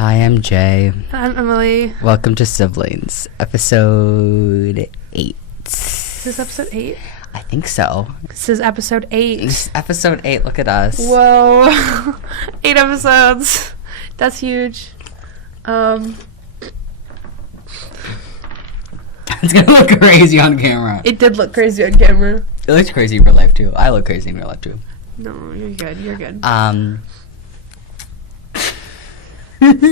Hi, I'm Jay. I'm Emily. Welcome to Siblings, episode 8. Is this episode 8? I think so. This is episode 8. This is episode 8, look at us. Whoa. 8 episodes. That's huge. It's gonna look crazy on camera. It did look crazy on camera. It looks crazy in real life, too. I look crazy in real life, too. No, you're good. You're good.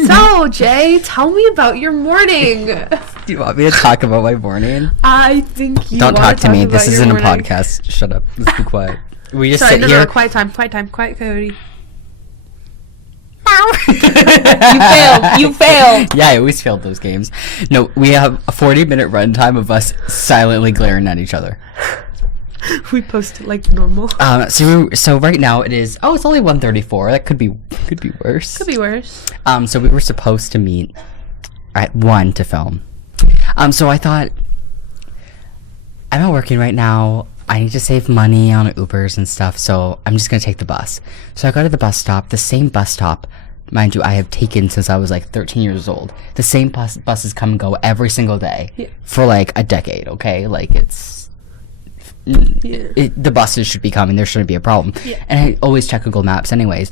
So, Jay, tell me about your morning. Do you want me to talk about my morning? I think you Don't want talk to me. This isn't a morning. podcast. Shut up. Let's be quiet. We just Sorry, sit no, here. No, quiet time, quiet Cody. You failed. Yeah, I always failed those games. No, we have a 40-minute runtime of us silently glaring at each other. We post it like normal. So right now it is. Oh, it's only 1:34. That could be worse. Could be worse. So we were supposed to meet at 1 to film. So I thought, I'm not working right now. I need to save money on Ubers and stuff, so I'm just gonna take the bus. So I go to the bus stop, the same bus stop, mind you, I have taken since I was like 13 years old. The same buses come and go every single day for like a decade. Okay, like the buses should be coming. There shouldn't be a problem. Yeah. And I always check Google Maps anyways.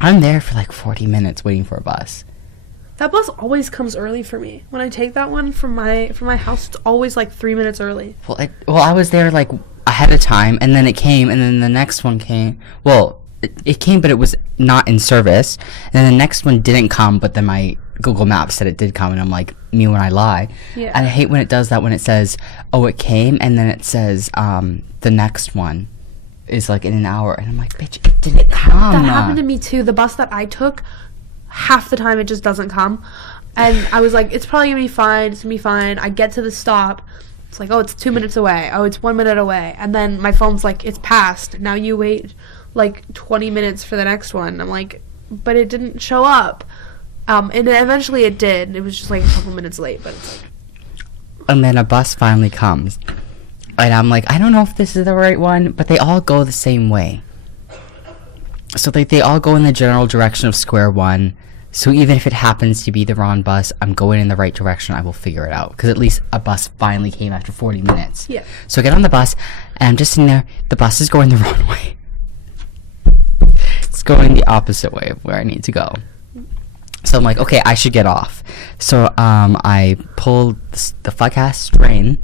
I'm there for like 40 minutes waiting for a bus. That bus always comes early for me. When I take that one from my house, it's always like 3 minutes early. Well, I was there like ahead of time, and then it came, and then the next one came. Well, it came, but it was not in service. And then the next one didn't come, but then my Google Maps said it did come, and I'm like, me when I lie. Yeah. And I hate when it does that, when it says, oh, it came, and then it says the next one is like in an hour, and I'm like, bitch, it didn't come. That happened to me too. The bus that I took, half the time it just doesn't come, and I was like, it's probably gonna be fine. It's gonna be fine. I get to the stop. It's like, oh, it's 2 minutes away. Oh, it's 1 minute away, and then my phone's like, it's passed. Now you wait like 20 minutes for the next one. I'm like, but it didn't show up. And eventually it did. It was just like a couple minutes late, but it's like. And then a bus finally comes. And I'm like, I don't know if this is the right one, but they all go the same way. So they all go in the general direction of square one. So even if it happens to be the wrong bus, I'm going in the right direction. I will figure it out. Because at least a bus finally came after 40 minutes. Yeah. So I get on the bus, and I'm just sitting there. The bus is going the wrong way. It's going the opposite way of where I need to go. So I'm like, okay, I should get off. So I pull the fuck-ass string,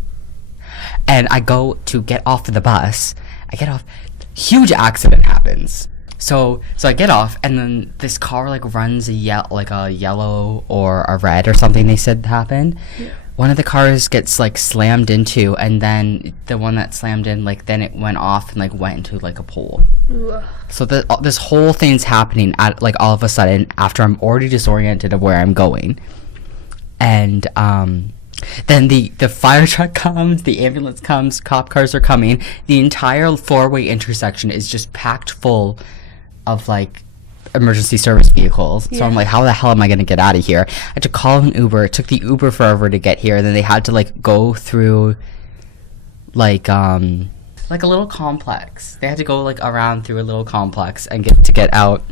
and I go to get off of the bus. I get off. Huge accident happens. So I get off, and then this car like runs a yellow or a red or something. They said happened. Yeah. One of the cars gets like slammed into, and then the one that slammed in, like then it went off and like went into like a pole. Ugh. So this whole thing's happening at like all of a sudden after I'm already disoriented of where I'm going, and then the fire truck comes, the ambulance comes, cop cars are coming. The entire four-way intersection is just packed full of like emergency service vehicles. So I'm like, how the hell am I gonna get out of here? I had to call an Uber. It took the Uber forever to get here. Then they had to like go through like a little complex. They had to go like around through a little complex and get out.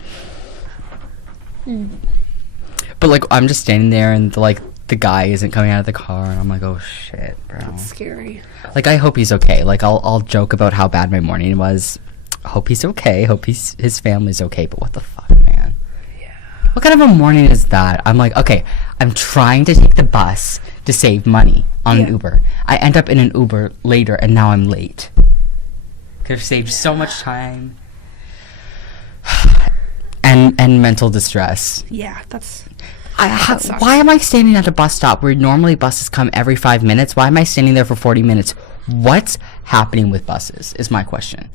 But like I'm just standing there, and the guy isn't coming out of the car, and I'm like, oh shit, bro. That's scary. Like I hope he's okay. Like I'll joke about how bad my morning was. Hope he's okay. Hope his family's okay. But what the fuck, man? Yeah. What kind of a morning is that? I'm like, okay, I'm trying to take the bus to save money on an Uber. I end up in an Uber later, and now I'm late. Could have saved so much time. and mental distress. Yeah, that's. Why am I standing at a bus stop where normally buses come every 5 minutes? Why am I standing there for 40 minutes? What's happening with buses is my question.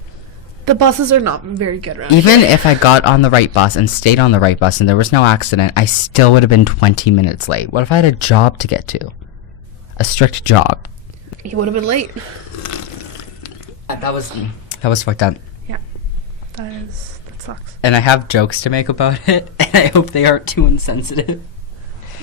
The buses are not very good around Even here. if I got on the right bus and stayed on the right bus and there was no accident, I still would have been 20 minutes late. What if I had a job to get to? A strict job. You would have been late. That was fucked up. Yeah. That sucks. And I have jokes to make about it, and I hope they aren't too insensitive.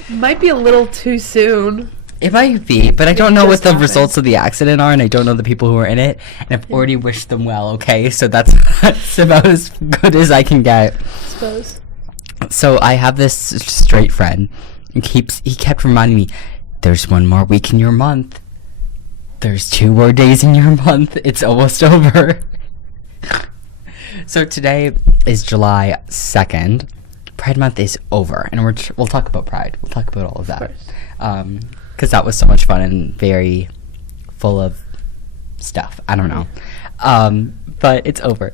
Might be a little too soon. It might be, but I don't know what the results of the accident are, and I don't know the people who are in it, and I've already wished them well, okay? So that's about as good as I can get. I suppose. So I have this straight friend. He kept reminding me, there's one more week in your month. There's 2 more days in your month. It's almost over. So today is July 2nd. Pride Month is over, and we'll talk about Pride. We'll talk about all of that. Because that was so much fun and very full of stuff. I don't know. But it's over.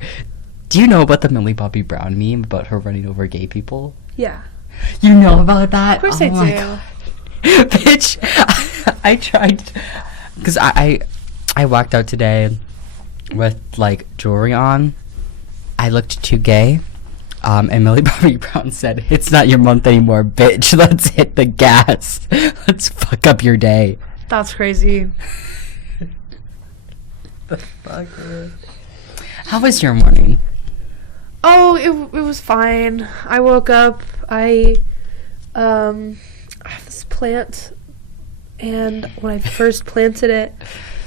Do you know about the Millie Bobby Brown meme about her running over gay people? Yeah. You know about that? Of course I do. Bitch, I tried, because I walked out today with, like, jewelry on. I looked too gay. And Millie Bobby Brown said, "It's not your month anymore, bitch. Let's hit the gas. Let's fuck up your day." That's crazy. The fuck? How was your morning? Oh, it was fine. I woke up. I have this plant, and when I first planted it,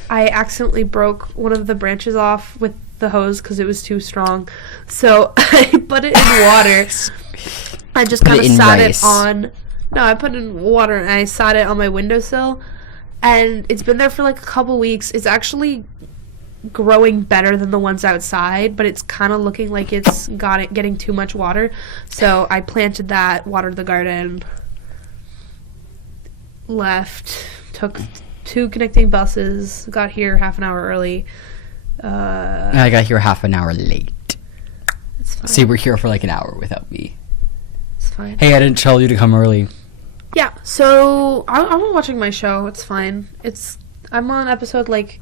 I accidentally broke one of the branches off with the hose because it was too strong. So I put it in water. I just kind of sat it on. No, I put it in water and I sat it on my windowsill, and it's been there for like a couple weeks. It's actually growing better than the ones outside, but it's kind of looking like it's getting too much water. So I planted that, watered the garden, left, took 2 connecting buses, got here half an hour early. I got here half an hour late. It's fine. So you were here for like an hour without me. It's fine. Hey, I didn't tell you to come early. Yeah, so I'm watching my show. It's fine. I'm on episode like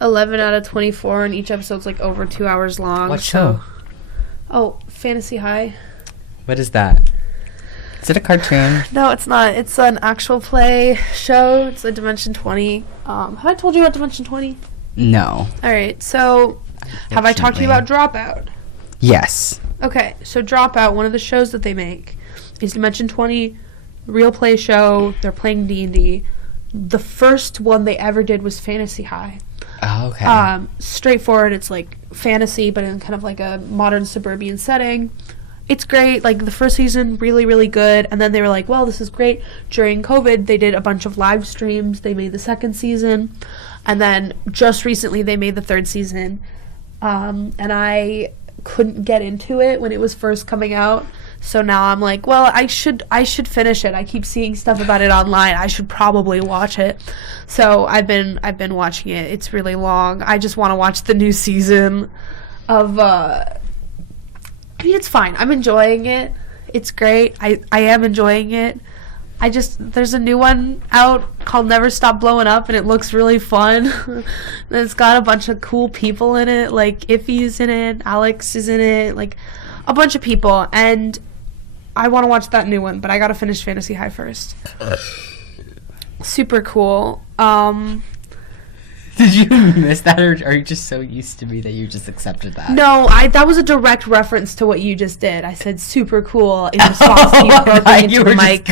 11 out of 24, and each episode's like over 2 hours long. What show? Oh, Fantasy High. What is that? Is it a cartoon? No, it's not. It's an actual play show. It's a Dimension 20. Have I told you about Dimension 20? No. Alright, so have I talked to you about Dropout? Yes. Okay, so Dropout, one of the shows that they make, is Dimension 20, real play show. They're playing D&D. The first one they ever did was Fantasy High. Oh, okay. Straightforward. It's like fantasy, but in kind of like a modern suburban setting. It's great. Like, the first season, really, really good. And then they were like, well, this is great. During COVID, they did a bunch of live streams. They made the 2nd season. And then just recently, they made the 3rd season. And I couldn't get into it when it was first coming out. So now I'm like, well, I should finish it. I keep seeing stuff about it online. I should probably watch it. So I've been watching it. It's really long. I just want to watch the new season of I mean, it's fine. I'm enjoying it. It's great. I am enjoying it. There's a new one out called Never Stop Blowing Up, and it looks really fun. And it's got a bunch of cool people in it. Like, Iffy's in it. Alex is in it. Like, a bunch of people. And I want to watch that new one, but I gotta finish Fantasy High first. Super cool. Did you miss that, or are you just so used to me that you just accepted that? No, that was a direct reference to what you just did. I said super cool in response to you burping into the mic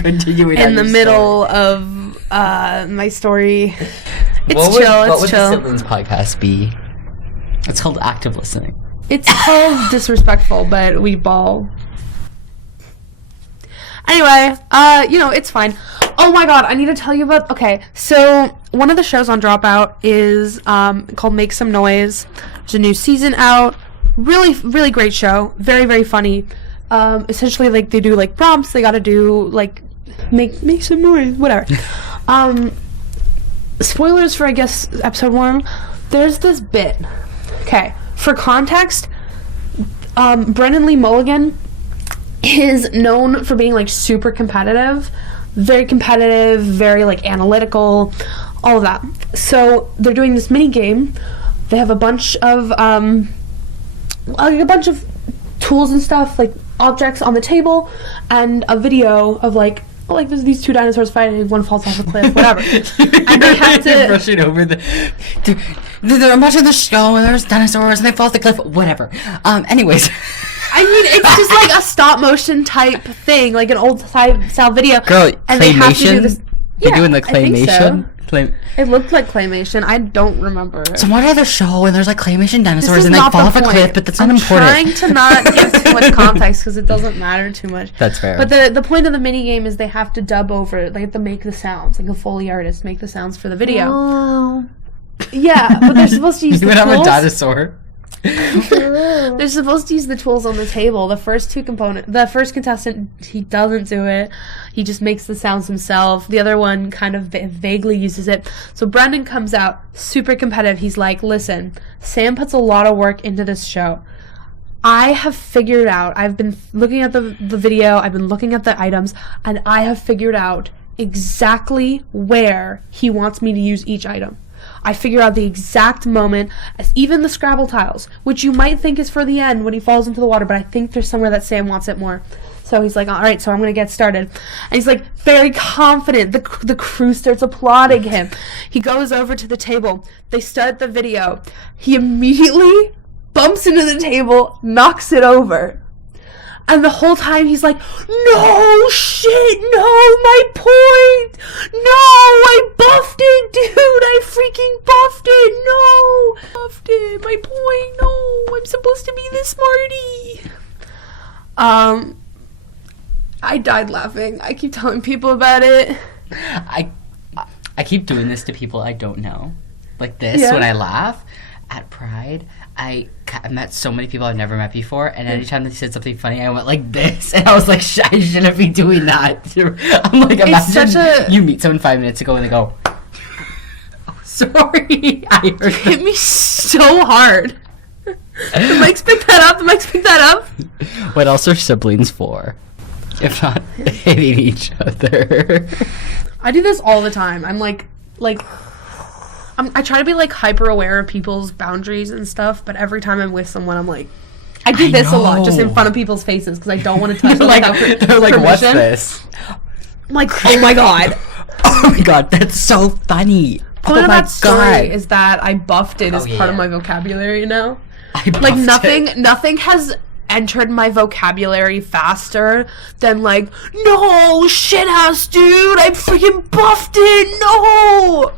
in the middle of my story. It's chill. What would the Siblings podcast be? It's called Active Listening. It's called Disrespectful, but we ball. Anyway, it's fine. Oh my god, I need to tell you about... Okay, so one of the shows on Dropout is called Make Some Noise. There's a new season out. Really, really great show. Very, very funny. Essentially, like, they do, like, prompts. They gotta do, like, make some noise, whatever. Spoilers for, I guess, episode 1. There's this bit. Okay, for context, Brennan Lee Mulligan is known for being, like, super competitive. Very competitive, very, like, analytical, all of that. So they're doing this mini game. They have a bunch of tools and stuff, like objects on the table, and a video of like there's these 2 dinosaurs fighting. One falls off a cliff, whatever. And they have to rushing over they're watching the show, and there's dinosaurs, and they fall off the cliff, whatever. Anyways. I mean, it's just like a stop motion type thing, like an old style video. Girl, and claymation? They have to do this. They're doing the claymation? It looked like claymation. I don't remember. So what other show and there's like claymation dinosaurs and they not fall the off a point. cliff, but that's not I'm important. trying to not give too much context because it doesn't matter too much. That's fair. But the point of the mini game is they have to dub over it. They have to make the sounds, like a Foley artist make the sounds for the video. Oh. Yeah, but they're supposed to use You the would have a tools. dinosaur. They're supposed to use the tools on the table. The first contestant, he doesn't do it. He just makes the sounds himself. The other one kind of vaguely uses it. So Brendan comes out super competitive. He's like, listen, Sam puts a lot of work into this show. I have figured out, I've been looking at the video, I've been looking at the items, and I have figured out exactly where he wants me to use each item. I figure out the exact moment, as even the Scrabble tiles, which you might think is for the end when he falls into the water, but I think there's somewhere that Sam wants it more. So he's like, all right, so I'm going to get started. And he's like very confident. The crew starts applauding him. He goes over to the table. They start the video. He immediately bumps into the table, knocks it over. And the whole time he's like, no, shit, no, my point. No, I buffed it, dude. I freaking buffed it. No, buffed it. My point. No, I'm supposed to be this smarty. I died laughing. I keep telling people about it. I keep doing this to people I don't know. Like this, when I laugh at Pride, I met so many people I've never met before, and anytime they said something funny, I went like this, and I was like, I shouldn't be doing that. I'm like, imagine you meet someone 5 minutes ago and they go, oh, sorry, I heard You hit me so hard. The mics picked that up. What else are siblings for? If not hitting each other. I do this all the time. I'm like I try to be like hyper aware of people's boundaries and stuff, but every time I'm with someone, I'm like, I do this a lot, just in front of people's faces, because I don't want to touch them without they're like, permission. what's this? I'm like, oh my god. Oh my god, that's so funny. Point Oh of my that story god. is that I buffed it as part of yeah. my vocabulary now. I Like buffed it. nothing has entered my vocabulary faster than like, no, shithouse, dude, I freaking buffed it, no!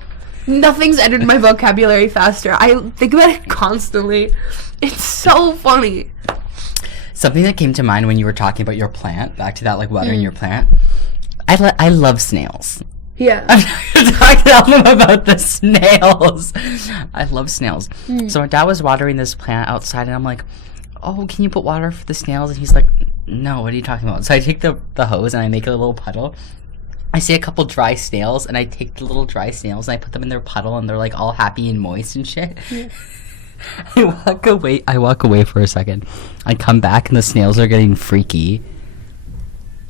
Nothing's entered my vocabulary faster. I think about it constantly. It's so funny. Something that came to mind when you were talking about your plant, back to that, like, watering your plant. I love snails. Yeah. I'm talking to them about the snails. I love snails. So my dad was watering this plant outside, and I'm like, oh, can you put water for the snails? And he's like, no, what are you talking about? So I take the hose, and I make a little puddle. I see a couple dry snails, and I take the little dry snails, and I put them in their puddle, and they're, like, all happy and moist and shit. Yeah. I walk away for a second. I come back, and the snails are getting freaky.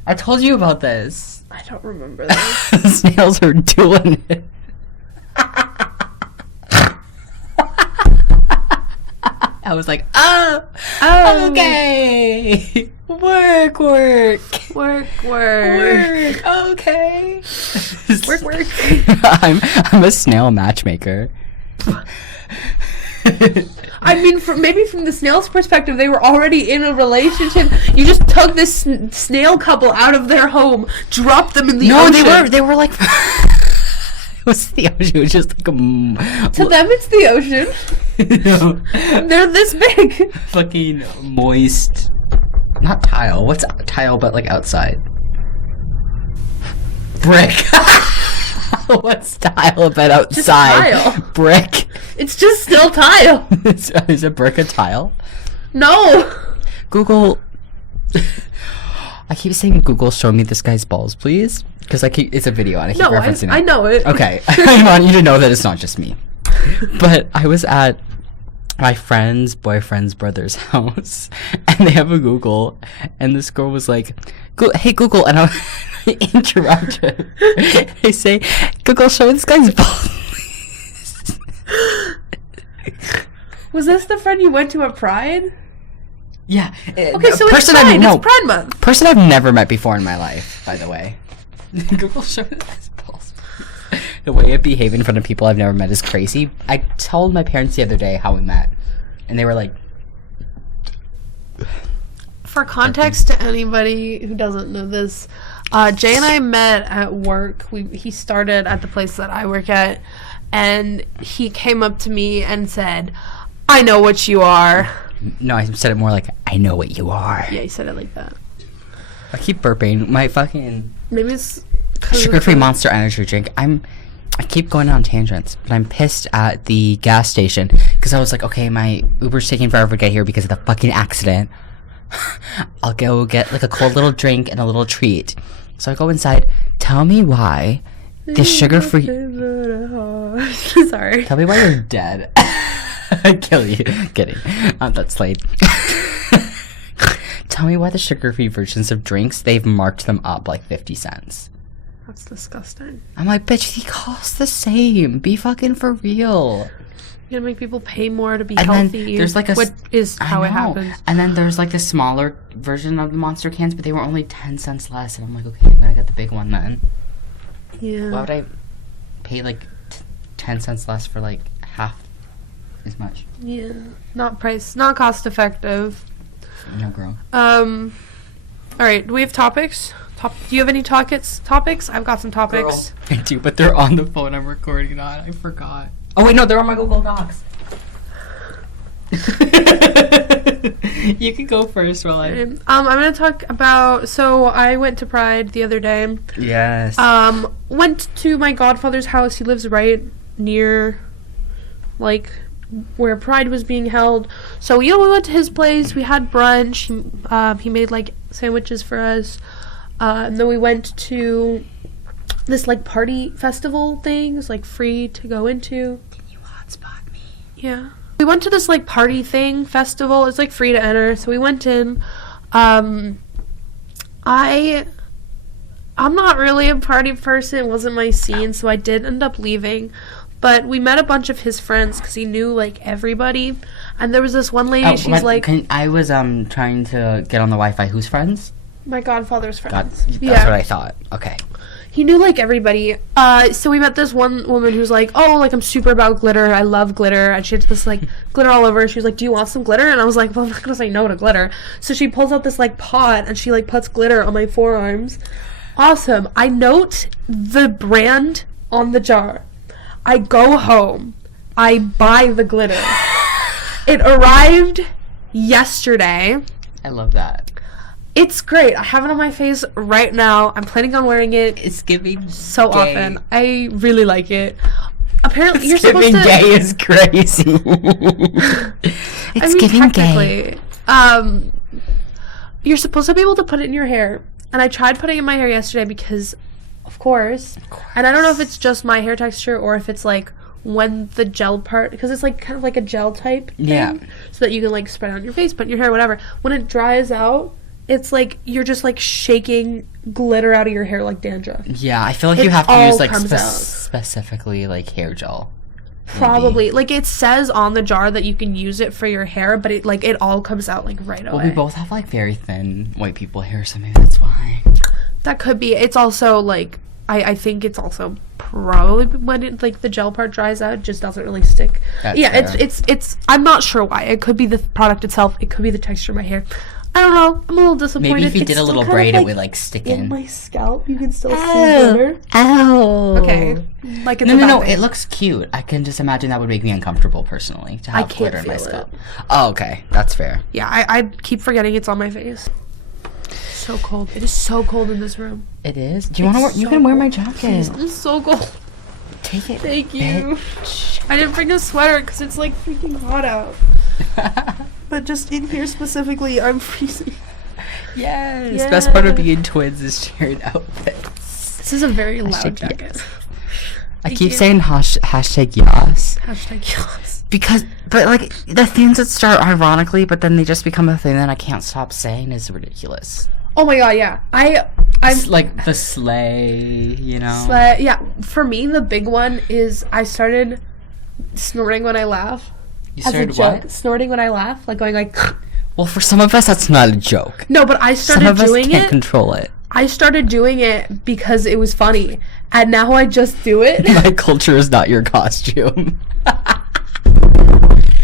I told you about this. I don't remember that. The snails are doing it. I was like, oh, okay. Work. Okay. Work. I'm a snail matchmaker. I mean, maybe from the snail's perspective, they were already in a relationship. You just took this snail couple out of their home, dropped them in the ocean. No, they were like... It was the ocean. It was just like a... To them, it's the ocean. No. They're this big. Fucking moist... Not tile. What's tile but like outside? Brick. What's tile but outside? Just tile. Brick. It's just still tile. Is a brick a tile? No. Google. I keep saying Google, show me this guy's balls, please. Because it's a video and I keep referencing it. I know it. Okay. I want you to know that it's not just me. But I was at my friend's boyfriend's brother's house, and they have a Google, and this girl was like, hey Google, and I interrupt her. I say, Google, show me this guy's balls. Was this the friend you went to at Pride? Yeah. Okay, so it's Pride. It's Pride Month. Person I've never met before in my life, by the way. Google, show me this guy's balls. The way I behave in front of people I've never met is crazy. I told my parents the other day how we met, and they were like... For context to anybody who doesn't know this, Jay and I met at work. He started at the place that I work at, and he came up to me and said, "I know what you are." No, I said it more like, I know what you are. Yeah, he said it like that. I keep burping. My fucking Maybe it's sugar-free Monster Energy drink. I keep going on tangents, but I'm pissed at the gas station because I was like, okay, my Uber's taking forever to get here because of the fucking accident. I'll go get like a cold little drink and a little treat. So I go inside. Tell me why the sugar-free... Sorry. Tell me why you're dead. I'd kill you. Kidding. That's late. Tell me why the sugar-free versions of drinks, they've marked them up like 50 cents. That's disgusting. I'm like, bitch, they cost the same. Be fucking for real. You're gonna make people pay more to be And healthy. then there's like what is how it happens. And then there's like the smaller version of the Monster cans, but they were only 10 cents less. And I'm like, okay, I'm gonna get the big one then. Yeah. Why would I pay like 10 cents less for like half as much? Yeah. Not cost effective. No, girl. All right. Do we have topics? Do you have any topics? I've got some topics. Girl. I do, but they're on the phone I'm recording on. I forgot. Oh wait, no, they're on my Google Docs. You can go first while I'm gonna talk about. So I went to Pride the other day. Yes. Went to my godfather's house. He lives right near, like, where Pride was being held. So we went to his place. We had brunch. He made like sandwiches for us, and then we went to this like party festival thing. It's like free to go into. Can you hotspot me? Yeah. We went to this like party thing festival. It's like free to enter. So we went in. I'm not really a party person. It wasn't my scene, so I did end up leaving. But we met a bunch of his friends because he knew like everybody. And there was this one lady. She's like, I was trying to get on the Wi-Fi. Whose friends? my godfather's friends. That's yeah. what I thought. Okay. He knew like everybody. So we met this one woman who's like, oh, like I'm super about glitter. I love glitter. And she had this like glitter all over. She was like, do you want some glitter? And I was like, well, I'm not gonna say no to glitter. So she pulls out this like pot and she like puts glitter on my forearms. Awesome. I note the brand on the jar. I go home. I buy the glitter. It arrived yesterday. I love that. It's great. I have it on my face right now. I'm planning on wearing it. It's giving so gay. often. I really like it. Apparently, you're giving supposed to. Gay is crazy. It's giving gay. You're supposed to be able to put it in your hair, and I tried putting it in my hair yesterday because, of course. And I don't know if it's just my hair texture or if it's like when the gel part, because it's like kind of like a gel type thing, Yeah. so that you can like spread it on your face, put it in your hair, whatever. When it dries out, it's like you're just like shaking glitter out of your hair like dandruff. Yeah, I feel like you have to use like specifically like hair gel. Probably. Like it says on the jar that you can use it for your hair, but it like it all comes out like right away. Well, we both have like very thin white people hair, so maybe that's why. That could be. It's also like I think it's also probably when it like the gel part dries out, it just doesn't really stick. That's yeah, fair. it's I'm not sure why. It could be the product itself. It could be the texture of my hair. I don't know. I'm a little disappointed. Maybe if you It's did a still little kind of, braid, like, it would like stick in in. my scalp. You can still see glitter. Ow. Okay. Like it's No. thing. It looks cute. I can just imagine that would make me uncomfortable personally to have glitter in my feel scalp. Oh, okay, that's fair. Yeah, I keep forgetting it's on my face. So cold. It is so cold in this room. It is. Do you want to wear? It's You so can wear cold. my jacket. Please, I'm so cold. Take it. Thank you. Bitch. I didn't bring a sweater because it's like freaking hot out. But just in here specifically, I'm freezing. Yes. Best part of being twins is shared outfits. This is a very loud Hashtag jacket. yes. I Thank keep you. saying hashtag yes. Hashtag yes. Because, but like, the things that start ironically, but then they just become a thing that I can't stop saying is ridiculous. Oh my god, yeah. I'm It's like the sleigh, you know? yeah, for me, the big one is I started snorting when I laugh. You As a started joke. what? Snorting when I laugh. Like going like... Well, for some of us, that's not a joke. No, but I Some started of us doing can't it. control it. I started doing it because it was funny. And now I just do it. My culture is not your costume.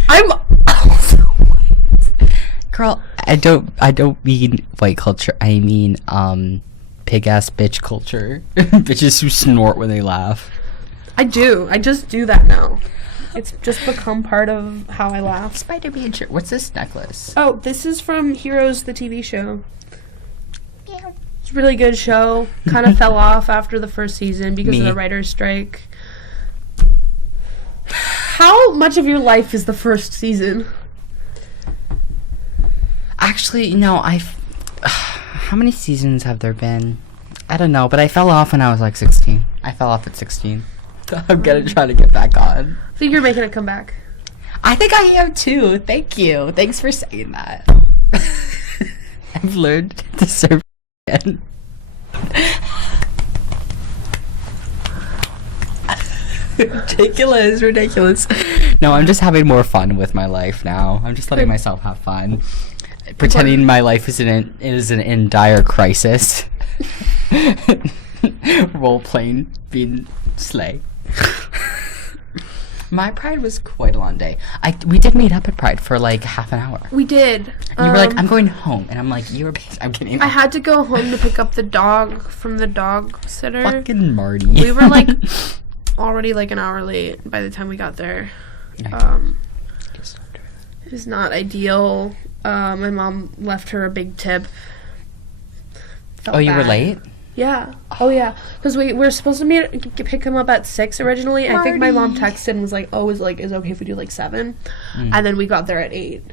I'm also white. Girl, I don't mean white culture. I mean, pig ass bitch culture. Bitches who snort when they laugh. I do. I just do that now. It's just become part of how I laugh. Spider-Man shirt. What's this necklace? Oh, this is from Heroes, the TV show. It's a really good show. Kind of fell off after the first season because of the writer's strike. How much of your life is the first season? Actually, no, how many seasons have there been? I don't know, but I fell off when I was like 16. I fell off at 16. I'm gonna try to get back on. I think you're making a comeback. I think I am too. Thank you. Thanks for saying that. I've learned to serve again. Ridiculous. No, I'm just having more fun with my life now. I'm just letting myself have fun. Pretending my life isn't in dire crisis. Role playing being slay. My Pride was quite a long day. We did meet up at Pride for like half an hour. We did. And you were like, I'm going home. And I'm like, I'm kidding. I had to go home to pick up the dog from the dog sitter. Fucking Marty. We were like already like an hour late by the time we got there. It was not ideal. My mom left her a big tip. Felt you were bad. late? Yeah. Oh, yeah. Because we were supposed to pick him up at 6 originally. I think my mom texted and was like, is it okay if we do like 7? And then we got there at 8.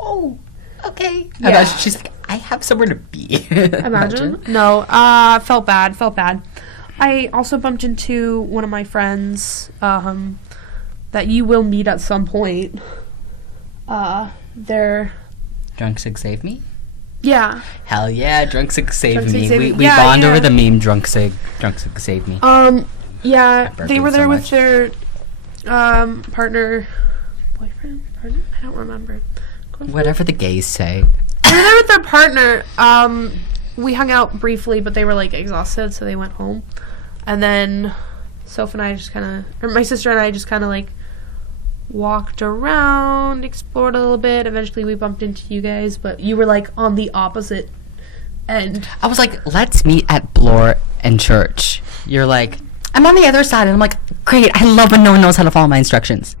Oh, okay. Yeah. She's like, I have somewhere to be. Imagine. No, felt bad. I also bumped into one of my friends that you will meet at some point. They're... Drunk Sig Save Me? Yeah. Hell yeah, Drunk Sig Save Me. Save We bond over the meme Drunk Sig Save Me. Yeah, they were there with their boyfriend? I don't remember. Whatever the gays say. They were there with their partner. We hung out briefly, but they were like exhausted, so they went home. And then Soph and I just my sister and I just kind of like walked around, explored a little bit. Eventually we bumped into you guys, but you were like on the opposite end. I was like, let's meet at Bloor and Church. You're like, I'm on the other side. And I'm like, great, I love when no one knows how to follow my instructions.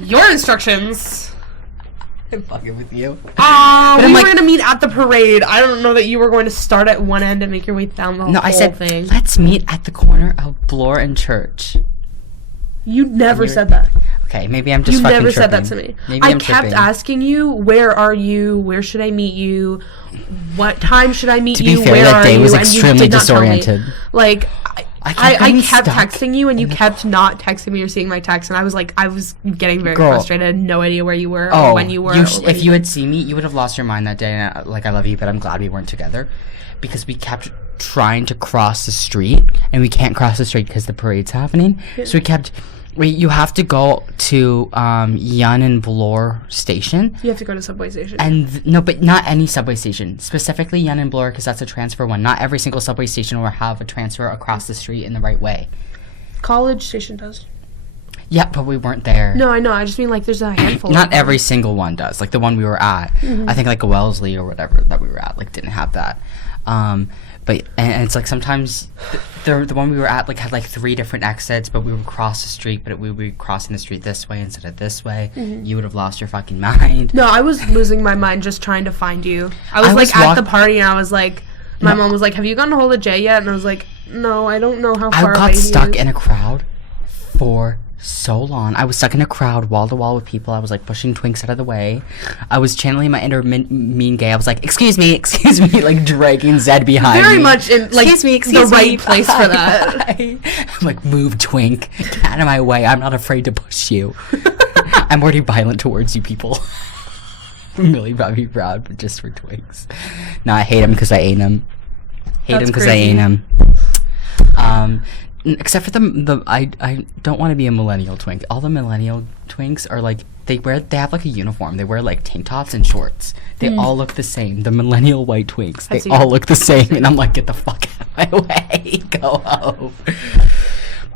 Your instructions? I'm fucking with you. We were going to meet at the parade. I don't know that you were going to start at one end and make your way down the whole thing. No, I said, let's meet at the corner of Bloor and Church. You never said that. Okay, maybe I'm just fucking tripping. You never said that to me. Maybe I kept asking you, where are you? Where should I meet you? What time should I meet you? To be fair, that day was extremely disoriented. Like, I kept texting you, and you kept not texting me or seeing my text, and I was getting very frustrated. No idea where you were or when you were. If you had seen me, you would have lost your mind that day. And I love you, but I'm glad we weren't together because we kept trying to cross the street, and we can't cross the street because the parade's happening. Yeah. So we kept. You have to go to Yonge and Bloor station. You have to go to subway station. And no, but not any subway station. Specifically Yonge and Bloor, because that's a transfer one. Not every single subway station will have a transfer across the street in the right way. College station does. Yeah, but we weren't there. No, I know. I just mean like there's a handful. Not every single one does. Like the one we were at. Mm-hmm. I think like a Wellesley or whatever that we were at like didn't have that. But it's like sometimes the one we were at like had like 3 different exits, but we would cross the street, but we would be crossing the street this way instead of this way. Mm-hmm. You would have lost your fucking mind. No, I was losing my mind just trying to find you. I was like at the party and I was like, my mom was like, "Have you gotten a hold of Jay yet?" And I was like, "No, I don't know how far away he is." I got stuck in a crowd for so long. I was stuck in a crowd wall to wall with people. I was like pushing twinks out of the way. I was channeling my inner mean gay. I was like, excuse me, like dragging Zed behind very me. much in like the right place for that. I'm like, move twink, get out of my way. I'm not afraid to push you. I'm already violent towards you people. I'm really probably proud, but just for twinks. No, I hate him because I ain't him. Hate him because I ain't him. Except for I don't want to be a millennial twink. All the millennial twinks are like they have like a uniform. They wear like tank tops and shorts. They all look the same. The millennial white twinks, they all look the same. And I'm like, get the fuck out of my way. Go home.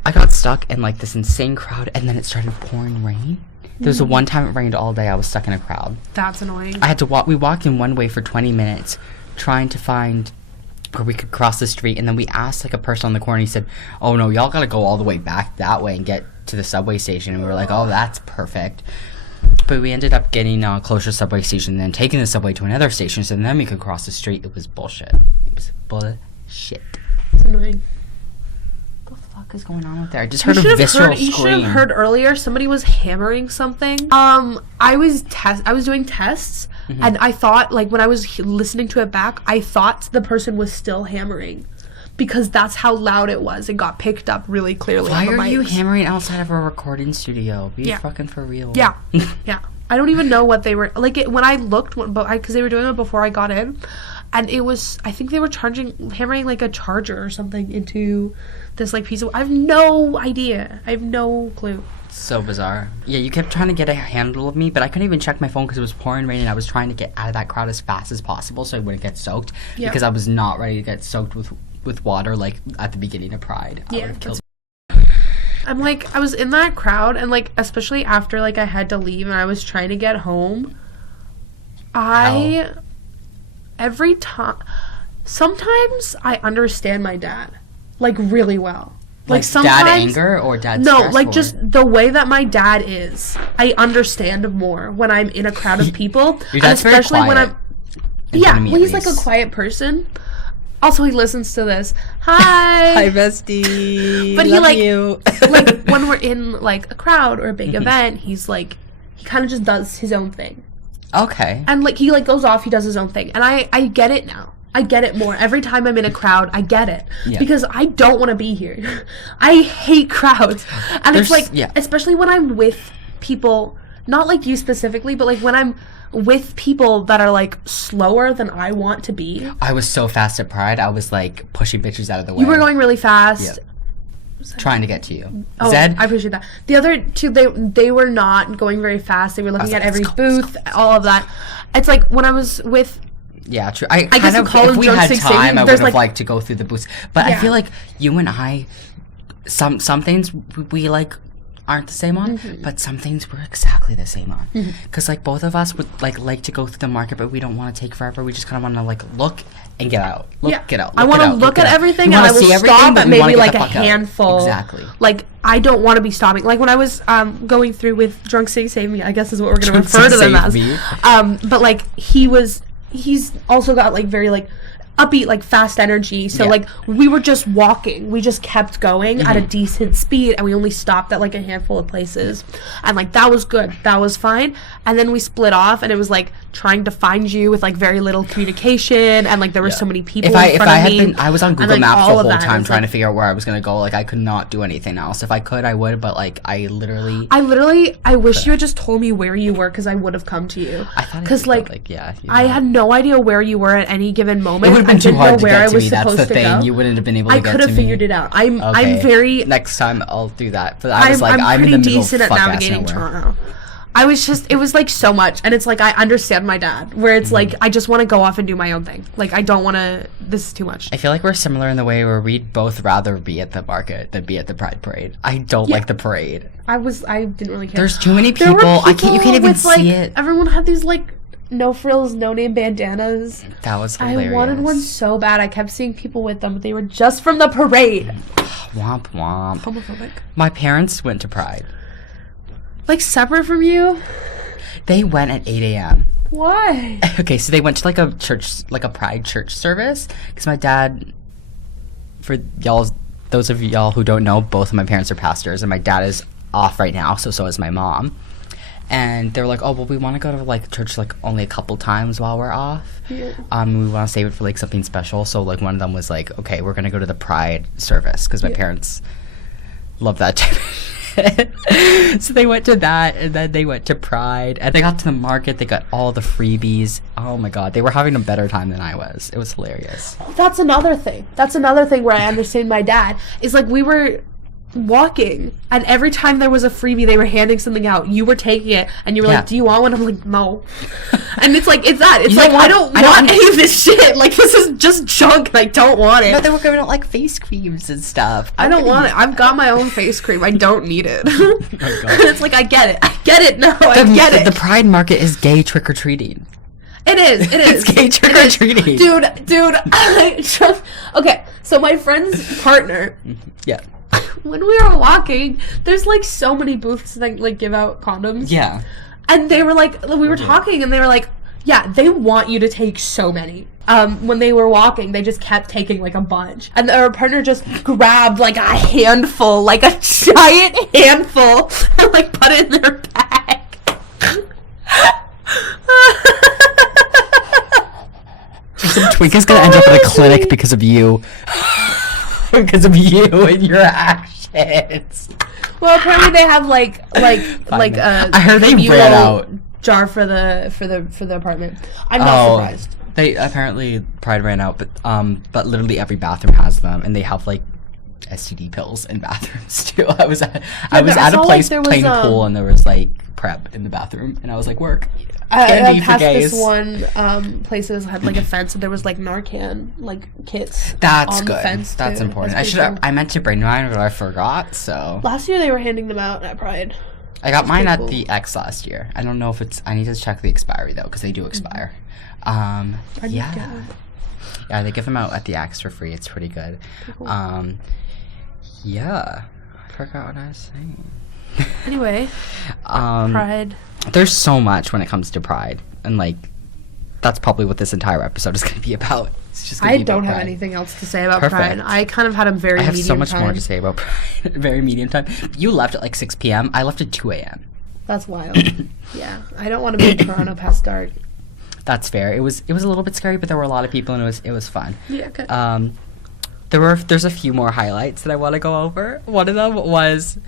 I got stuck in like this insane crowd, and then it started pouring rain. There was one time it rained all day. I was stuck in a crowd. That's annoying. I had to walk. We walked in one way for 20 minutes, trying to find where we could cross the street, and then we asked like a person on the corner. He said, "Oh no, y'all gotta go all the way back that way and get to the subway station." And we were like, "Oh, that's perfect." But we ended up getting closer to the subway station, and then taking the subway to another station, so then we could cross the street. It was bullshit. It was bullshit. It's annoying. What the fuck is going on with there? I just heard a visceral scream. You should have heard earlier. Somebody was hammering something. I was doing tests, and I thought, like, when I was listening to it back, I thought the person was still hammering. Because that's how loud it was. It got picked up really clearly. Why on the are you mics. hammering outside of a recording studio? Be fucking for real. Yeah. Yeah. I don't even know what they were... Like, when I looked... Because they were doing it before I got in. And it was... I think they were hammering, like, a charger or something into this, like, piece of... I have no idea. I have no clue. So bizarre. Yeah, you kept trying to get a handle of me, but I couldn't even check my phone because it was pouring rain, and I was trying to get out of that crowd as fast as possible so I wouldn't get soaked. Yeah. Because I was not ready to get soaked with water, like, at the beginning of Pride. I would have killed me. I'm like, I was in that crowd, and, like, especially after, like, I had to leave and I was trying to get home, every time, sometimes I understand my dad, like, really well. Like sometimes, dad anger or dad no, stress? Like, just the way that my dad is, I understand more when I'm in a crowd of people. Your dad's and especially very quiet. when I'm... Yeah, well, he's, like, a quiet person. Also, he listens to this. Hi. Hi, bestie. But Love he, like, you. like, when we're in, like, a crowd or a big event, he's, like, he kind of just does his own thing. Okay. And, like, he, like, goes off, he does his own thing. And I get it now. I get it more. Every time I'm in a crowd, I get it. Yeah. Because I don't want to be here. I hate crowds. And it's, like, especially when I'm with people, not, like, you specifically, but, like, when I'm with people that are, like, slower than I want to be. I was so fast at Pride, I was, like, pushing bitches out of the way. You were going really fast. Yeah. Trying to get to you. Oh, Zed? I appreciate that. The other two, they were not going very fast. They were looking at every booth, all of that. It's like, when I was with... Yeah, true. I guess kind of, if we had time, I would have liked to go through the booths. But I feel like you and I, some things we, like, aren't the same on, but some things we're exactly the same on. Because, like, both of us would, like to go through the market, but we don't want to take forever. We just kind of want to, like, look and get out. Get out. I want to look at everything, and I will stop at maybe, like, a handful. Exactly. Like, I don't want to be stopping. Like, when I was going through with Drunk City Save Me, I guess is what we're going to refer to them as. But, like, he's also got, like, very, like, upbeat, like, fast energy. So, like, we were just walking. We just kept going at a decent speed, and we only stopped at, like, a handful of places. And, like, that was good. That was fine. And then we split off, and it was, like, trying to find you with, like, very little communication, and, like, there were so many people in front of me. I was on Google Maps the whole time trying to figure out where I was going to go. Like, I could not do anything else. If I could, I would, but, like, I wish you had just told me where you were, because I would have come to you. I thought because, like, I had no idea where you were at any given moment. It would have been too hard to get to me. That's the thing. You wouldn't have been able to get to me. I could have figured it out. I'm very... Next time, I'll do that. But I was like, I'm in the middle of fuck-ass nowhere. I'm pretty decent at navigating Toronto. It was like so much, and it's like, I understand my dad, where it's like, I just want to go off and do my own thing. Like, I don't want to, this is too much. I feel like we're similar in the way where we'd both rather be at the market than be at the Pride Parade. I don't like the parade. I didn't really care. There's too many people. You can't even see it. Everyone had these, like, no frills, no name bandanas. That was hilarious. I wanted one so bad. I kept seeing people with them, but they were just from the parade. Womp womp. Homophobic. My parents went to Pride. Like, separate from you? They went at 8 a.m. Why? Okay, so they went to, like, a church, like a Pride church service. Because my dad, for those of y'all who don't know, both of my parents are pastors, and my dad is off right now, so is my mom. And they were like, oh, well, we want to go to, like, church, like, only a couple times while we're off. Yeah. We want to save it for, like, something special. So, like, one of them was like, okay, we're going to go to the Pride service, because my parents love that too. So they went to that, and then they went to Pride, and they got to the market. They got all the freebies. Oh my god, they were having a better time than I was. It was hilarious. That's another thing where I understand my dad is, like, we were walking, and every time there was a freebie, they were handing something out. You were taking it, and you were like, do you want one? I'm like, no. And it's like, I don't want any of this shit. Like, this is just junk, and I don't want it. But they were giving out, like, face creams and stuff. I don't want it. I've got my own face cream. I don't need it. Oh my god. It's like, I get it. No, I get it. The Pride market is gay trick-or-treating. It is. It's gay trick-or-treating. Dude. Okay, so my friend's partner, Yeah. when we were walking, there's like so many booths that like give out condoms. Yeah. And they were like, we were talking, and they were like, yeah, they want you to take so many. When they were walking, they just kept taking like a bunch. And our partner just grabbed like a handful, like a giant handful, and like put it in their bag. Some twink is gonna end up in a clinic because of you. Because of you and your actions. Well, apparently they have like I heard they communal ran out. jar for the apartment. I'm not surprised. They apparently Pride ran out, but literally every bathroom has them, and they have like STD pills in bathrooms too. I was at a place playing pool, and there was like PrEP in the bathroom, and I was like, work. I passed this one places had like a fence, and there was like Narcan like kits. That's on good. The fence That's too. important. That's I meant to bring mine, but I forgot. So last year they were handing them out at Pride. I got mine at the X last year. I don't know if it's. I need to check the expiry though, because they do expire. Yeah, they give them out at the X for free. It's pretty good. Cool. Yeah, I forgot what I was saying. Anyway, Pride. There's so much when it comes to Pride, and like that's probably what this entire episode is going to be about. It's just I don't have anything else to say about Perfect. Pride. I kind of had a very I have medium so much time. more to say about Pride. Very medium time. You left at like 6 p.m. I left at 2 a.m. That's wild. Yeah, I don't want to be in Toronto past dark. That's fair. It was a little bit scary, but there were a lot of people, and it was fun. Yeah. Okay. There's a few more highlights that I want to go over. One of them was,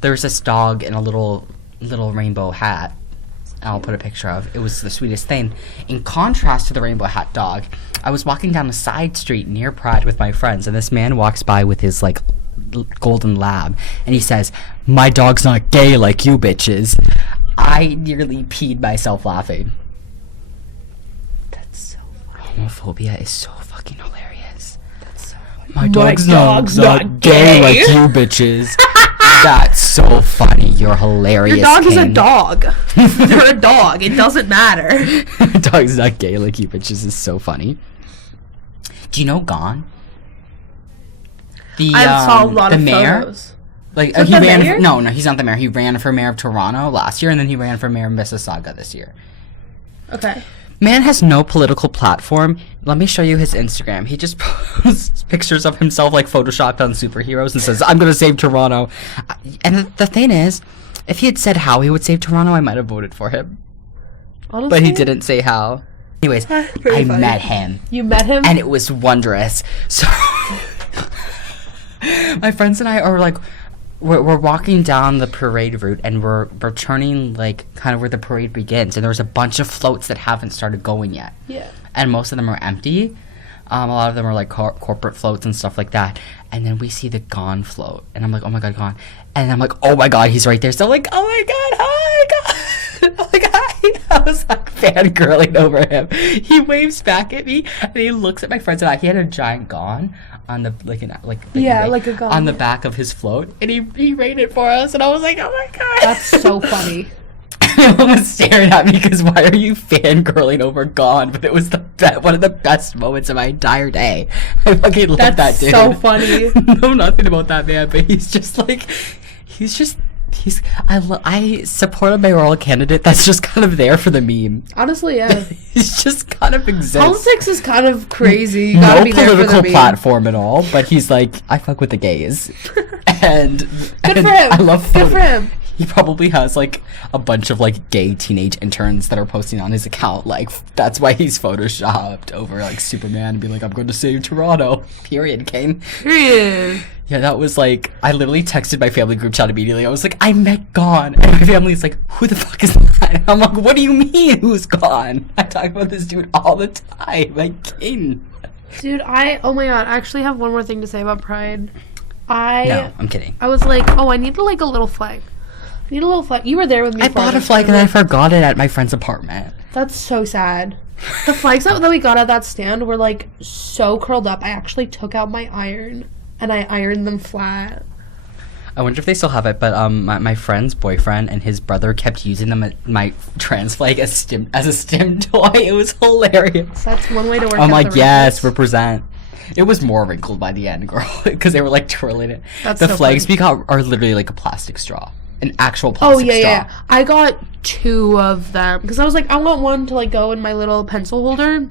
there's this dog in a little rainbow hat. I'll put a picture of. It was the sweetest thing. In contrast to the rainbow hat dog, I was walking down a side street near Pride with my friends, and this man walks by with his like golden lab, and he says, "My dog's not gay like you bitches." I nearly peed myself laughing. That's so funny. Homophobia is so fucking hilarious. That's so funny. My dog's not gay like you bitches. That's so funny. You're hilarious. Your dog is a King. dog. They're a dog. It doesn't matter. Dog's not gay like you bitches is so funny. Do you know Gone? I saw a lot of mayor? photos. Like With he the ran. mayor? No, he's not the mayor. He ran for mayor of Toronto last year, and then he ran for mayor of Mississauga this year. Okay. Man has no political platform. Let me show you his Instagram. He just posts pictures of himself like photoshopped on superheroes and says, "I'm gonna save Toronto." And the thing is, if he had said how he would save Toronto, I might have voted for him. Honestly? But he didn't say how. Anyways, Pretty I funny. met him. You met him? And it was wondrous. So my friends and I are like, we're walking down the parade route, and we're turning like kind of where the parade begins, and there's a bunch of floats that haven't started going yet. Yeah. And most of them are empty. A lot of them are like corporate floats and stuff like that. And then we see the Gone float, and I'm like, oh my god, Gone. And I'm like, oh my god, he's right there. So I'm like, oh my god, hi, God. Oh my god. I was like fangirling over him. He waves back at me, and he looks at my friends and I. He had a giant Gone on the like a Gone on the back of his float, and he rated for us, and I was like, oh my god. That's so funny. Everyone was staring at me because why are you fangirling over Gone? But it was one of the best moments of my entire day. I fucking love that That's dude. so funny. Know nothing about that man, but I support a mayoral candidate that's just kind of there for the meme. Honestly, yeah. He's just kind of exists. Politics is kind of crazy. You gotta No be there for the political meme. platform at all, but he's like, I fuck with the gays. and Good for him. I love Good for him. He probably has like a bunch of like gay teenage interns that are posting on his account. Like that's why he's photoshopped over like Superman and be like, I'm going to save Toronto. Period, Kane. Period. Yeah, that was like, I literally texted my family group chat immediately. I was like, I met Gone. And my family's like, who the fuck is that? And I'm like, what do you mean, who's Gone? I talk about this dude all the time. Like, King. Dude, oh my god, I actually have one more thing to say about Pride. No, I'm kidding. I was like, oh, I need like a little flag. I need a little flag. You were there with me. I for bought a this, flag and I remember? forgot it at my friend's apartment. That's so sad. The flags that we got at that stand were like so curled up. I actually took out my iron and I ironed them flat. I wonder if they still have it, but my friend's boyfriend and his brother kept using them my trans flag as a stim toy. It was hilarious. That's one way to work. I'm out like, the yes, wrinkles. represent. It was more wrinkled by the end, girl, because they were like twirling it. That's the so flags funny. we got are literally like a plastic straw, an actual Oh plastic yeah, straw. yeah. I got 2 of them because I was like, I want one to like go in my little pencil holder.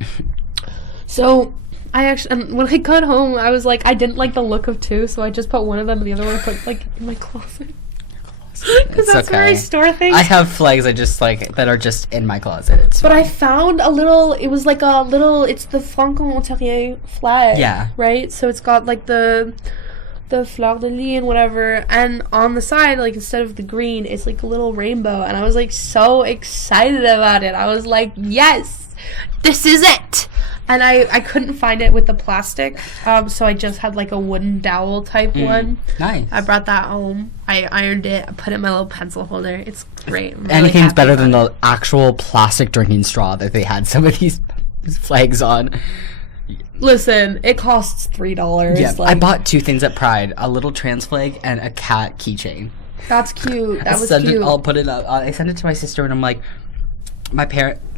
So I actually, and when I got home, I was like, I didn't like the look of 2, so I just put one of them and the other one I put like in my closet. Because It's that's where I okay. store things. I have flags I just like that are just in my closet. It's But I fine. found a little. It was like a little. It's the Franco-Ontarien flag. Yeah. Right. So it's got like the fleur de lis and whatever, and on the side, like instead of the green, it's like a little rainbow. And I was like so excited about it. I was like, yes, this is it. And I couldn't find it with the plastic, so I just had like a wooden dowel type one. Nice. I brought that home. I ironed it. I put it in my little pencil holder. It's great. I'm really Anything's happy better about than it. the actual plastic drinking straw that they had some of these flags on. Listen, it costs $3. Yeah, Like, I bought 2 things at Pride: a little trans flag and a cat keychain. that's cute. That was Send cute. It, I'll put it up. I sent it to my sister, and I'm like,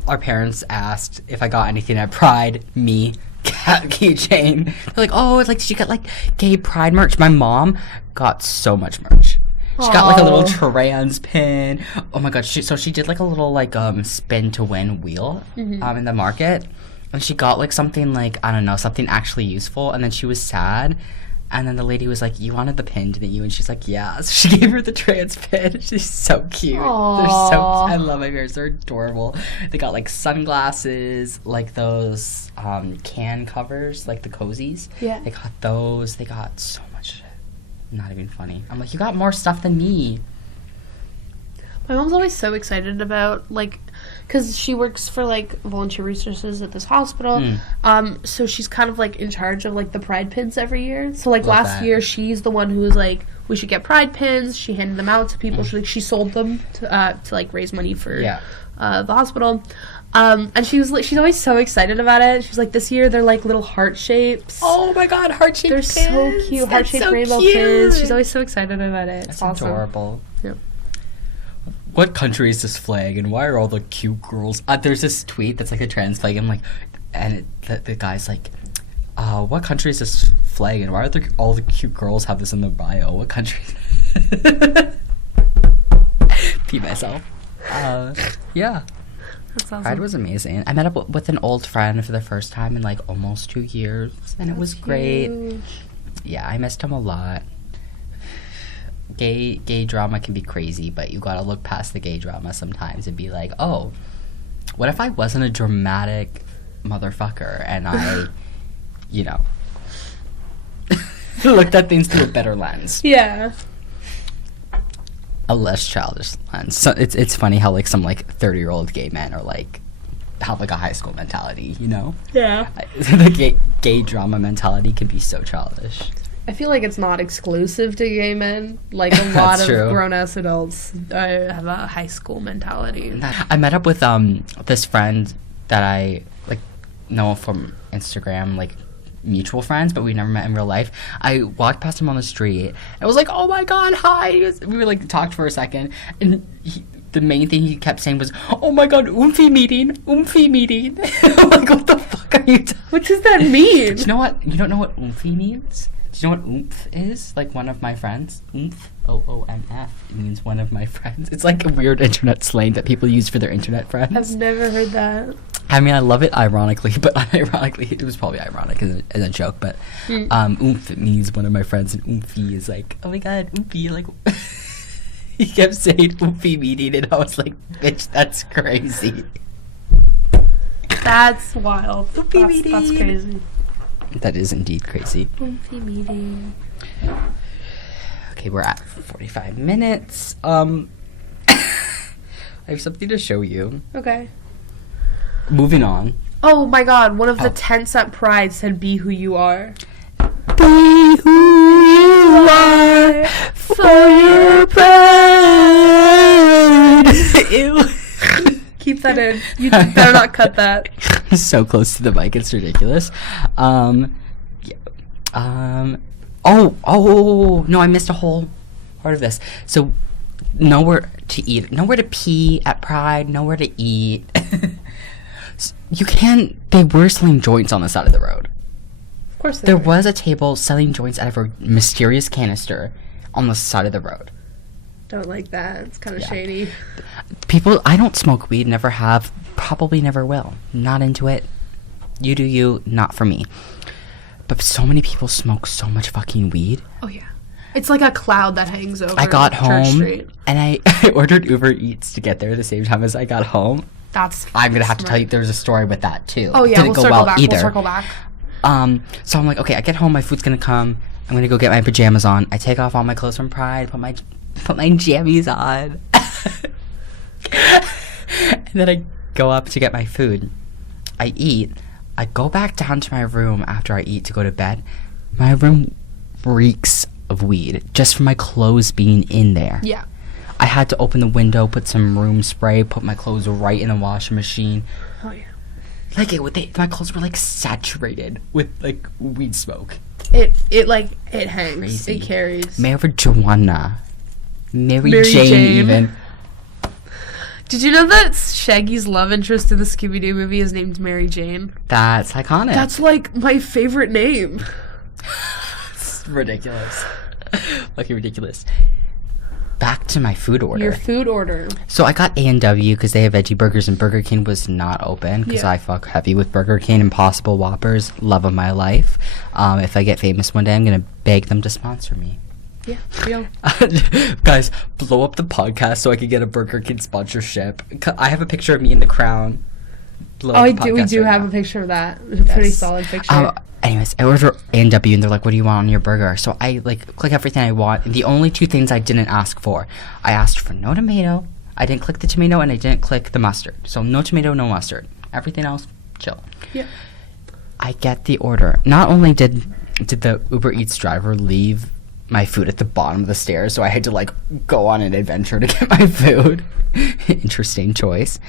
our parents asked if I got anything at Pride. Me, cat keychain. They're like, oh, it's like, did you get like gay Pride merch? My mom got so much merch. She got like a little Aw. trans pin. Oh my god! She did like a little like spin to win wheel in the market, and she got like something like, I don't know, something actually useful. And then she was sad, and then the lady was like, "You wanted the pin, didn't you?" And she's like, "Yeah." So she gave her the trans pin. She's so cute. They're so. Aw. I love my parents. They're adorable. They got like sunglasses, like those can covers, like the cozies. Yeah. They got those. They got so much shit. Not even funny. I'm like, you got more stuff than me. My mom's always so excited about, like, because she works for, like, volunteer resources at this hospital. So she's kind of, like, in charge of, like, the pride pins every year. So, like, Love last that. year, she's the one who was like, we should get pride pins. She handed them out to people. She sold them to like, raise money for Yeah. the hospital. And she's always so excited about it. She's like, this year, they're, like, little heart shapes. Oh my god, heart-shaped They're pins. so cute. Heart-shaped rainbow pins. She's always so excited about it. That's It's awesome. adorable. Yep. What country is this flag, and why are all the cute girls? There's this tweet that's like a trans flag. I'm like, and the guy's like, what country is this flag, and why are all the cute girls have this in their bio? What country? Pee myself. Yeah. That's awesome. Pride was amazing. I met up with an old friend for the first time in like almost 2 years, and it was great. Huge. Yeah, I missed him a lot. Gay drama can be crazy, but you gotta look past the gay drama sometimes and be like, oh, what if I wasn't a dramatic motherfucker and I, you know, looked at things through a better lens, Yeah. a less childish lens. So it's funny how like some like 30-year-old gay men are like have like a high school mentality, you know? Yeah. The gay drama mentality can be so childish. I feel like it's not exclusive to gay men. Like, a lot That's of true. grown-ass adults have a high school mentality. I met up with this friend that I like know from Instagram, like mutual friends, but we never met in real life. I walked past him on the street. I was like, "Oh my god, hi!" We were like talked for a second, and the main thing he kept saying was, "Oh my god, oomphy meeting, oomphy meeting." I'm like, what the fuck are you? What does that mean? Do you know what? You don't know what oomphy means? Do you know what oomph is? Like one of my friends. Oomph. OOMF. It means one of my friends. It's like a weird internet slang that people use for their internet friends. I've never heard that. I mean, I love it ironically, but unironically, it was probably ironic as a joke, but oomph, it means one of my friends, and oomphy is like, oh my god, oomphy, like, he kept saying oomphy meeting, and I was like, bitch, that's crazy. That's wild. Oomphy That's meeting. crazy. That is indeed crazy. Oomphy meeting. Okay, we're at 45 minutes. I have something to show you. Okay. Moving on. Oh my god, one of the Oh. tents at Pride said, "Be who you are." Be who you are for your pride. Ew. Keep that in. You better not cut that. So close to the mic, it's ridiculous. Yeah. Oh, no, I missed a whole part of this. So, nowhere to eat, nowhere to pee at Pride, nowhere to eat. They were selling joints on the side of the road. Of course There was a table selling joints out of a mysterious canister on the side of the road. Don't like that. It's kind of Yeah. shady. I don't smoke weed, never have, probably never will. Not into it. You do you, not for me. But so many people smoke so much fucking weed. Oh, yeah. It's like a cloud that hangs over I got Church home Street. and I ordered Uber Eats to get there the same time as I got home. I'm gonna have to tell you there's a story with that too. Oh, yeah, Didn't we'll go circle well back. either. We'll circle back. So I'm like, okay, I get home, my food's gonna come. I'm gonna go get my pajamas on. I take off all my clothes from Pride, put my jammies on. And then I go up to get my food. I eat. I go back down to my room after I eat to go to bed. My room reeks of weed just from my clothes being in there. Yeah. I had to open the window, put some room spray, put my clothes right in a washing machine. Oh, yeah. My clothes were like saturated with like weed smoke. It hangs. Crazy. It carries. Marijuana. Mary Mary Jane Jane. even. Did you know that Shaggy's love interest in the Scooby-Doo movie is named Mary Jane? That's iconic. That's like my favorite name. It's ridiculous. Fucking ridiculous. Back to my food order. Your food order. So I got A&W because they have veggie burgers and Burger King was not open because Yeah. I fuck heavy with Burger King. Impossible Whoppers, love of my life. If I get famous one day, I'm gonna beg them to sponsor me. Yeah. Deal. Guys, blow up the podcast so I can get a Burger King sponsorship. I have a picture of me in the crown. Blow up the We podcast do right have now. a picture of that. It's a pretty Yes. solid picture. Anyways, I order A&W and they're like, what do you want on your burger? So I like click everything I want. And the only two things I didn't ask for, I asked for no tomato. I didn't click the tomato and I didn't click the mustard. So no tomato, no mustard. Everything else, chill. Yeah. I get the order. Not only did the Uber Eats driver leave my food at the bottom of the stairs, so I had to like go on an adventure to get my food. Interesting choice.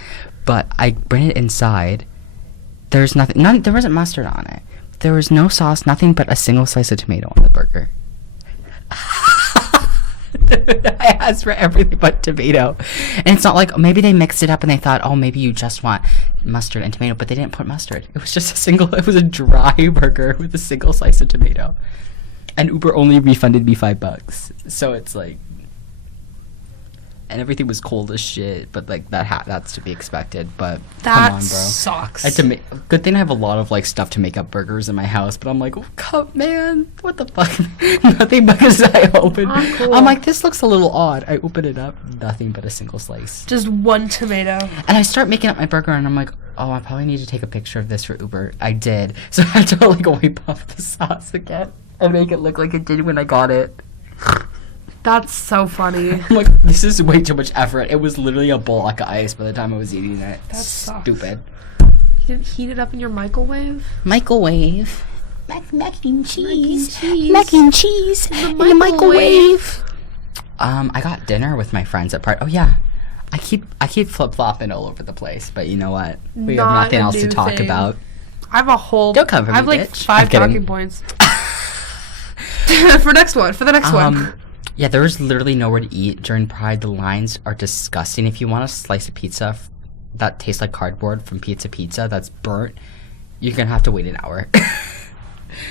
But I bring it inside. There's nothing. There wasn't mustard on it. There was no sauce, nothing but a single slice of tomato on the burger. I asked for everything but tomato. And it's not like maybe they mixed it up and they thought, oh, maybe you just want mustard and tomato, but they didn't put mustard. It was just it was a dry burger with a single slice of tomato. And Uber only refunded me $5. So it's like, and everything was cold as shit, but like that's to be expected. But That come on, bro. sucks. I had to good thing I have a lot of like stuff to make up burgers in my house, but I'm like, oh, come, man, what the fuck? Nothing but as I open. Oh, cool. I'm like, this looks a little odd. I open it up, nothing but a single slice. Just one tomato. And I start making up my burger, and I'm like, oh, I probably need to take a picture of this for Uber. I did, so I had to like wipe off the sauce again and make it look like it did when I got it. That's so funny. I'm like, this is way too much effort. It was literally a block of ice by the time I was eating it. That sucks. Stupid. You didn't heat it up in your microwave? Microwave. Mac and cheese. cheese. Mac and cheese in the microwave. I got dinner with my friends at Pride. Oh yeah. I keep flip-flopping all over the place, but you know what? We have Not nothing a else to new talk thing. about. I have a whole. Don't come for I have me, like bitch. 5 I'm kidding. talking points. For the next one. Yeah, there was literally nowhere to eat during Pride. The lines are disgusting. If you want a slice of pizza that tastes like cardboard from Pizza that's burnt, you're gonna have to wait an hour.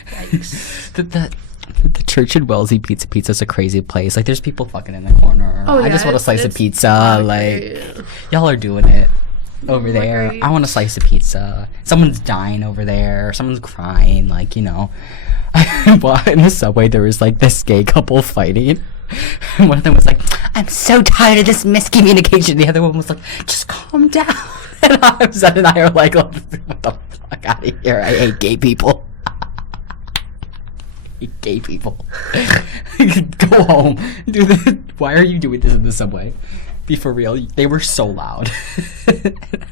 Yikes. The church in Wellesley Pizza's a crazy place. Like, there's people fucking in the corner. Oh, I just yeah, want a slice of it's pizza. not Like, great. y'all are doing it over Not there. great. I want a slice of pizza. Someone's dying over there. Someone's crying. Like, you know. Well, in the subway, there was like this gay couple fighting. And one of them was like, I'm so tired of this miscommunication. The other one was like, just calm down. And Hamza and I are like, what the fuck out of here. I hate gay people. I hate gay people. Go home. Why are you doing this in the subway? Be for real. They were so loud.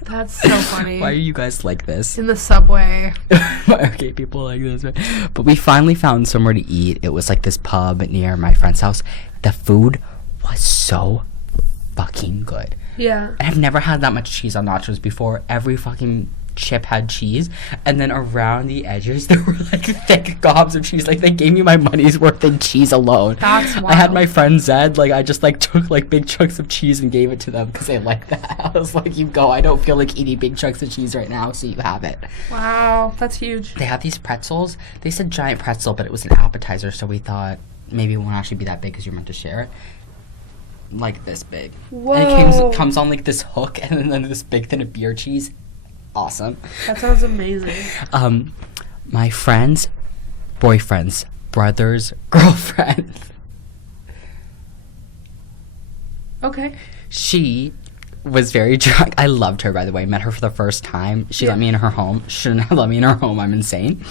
That's so funny. Why are you guys like this? In the subway. Why are gay people like this? But we finally found somewhere to eat. It was like this pub near my friend's house. The food was so fucking good. Yeah. I've never had that much cheese on nachos before. Every fucking chip had cheese, and then around the edges there were like thick gobs of cheese. Like they gave me my money's worth in cheese alone. That's wild. I had my friend Zed, like I just like took like big chunks of cheese and gave it to them because they like that. I was like, you go, I don't feel like eating big chunks of cheese right now, so you have it. Wow, that's huge. They have these pretzels. They said giant pretzel, but it was an appetizer, so we thought maybe it won't actually be that big because you're meant to share it. Like this big. Whoa. And it comes on like this hook and then this big thin of beer cheese. Awesome. That sounds amazing. My friend's boyfriend's brother's girlfriend. Okay. She was very drunk. I loved her, by the way. Met her for the first time. She let me in her home. Shouldn't have let me in her home. I'm insane.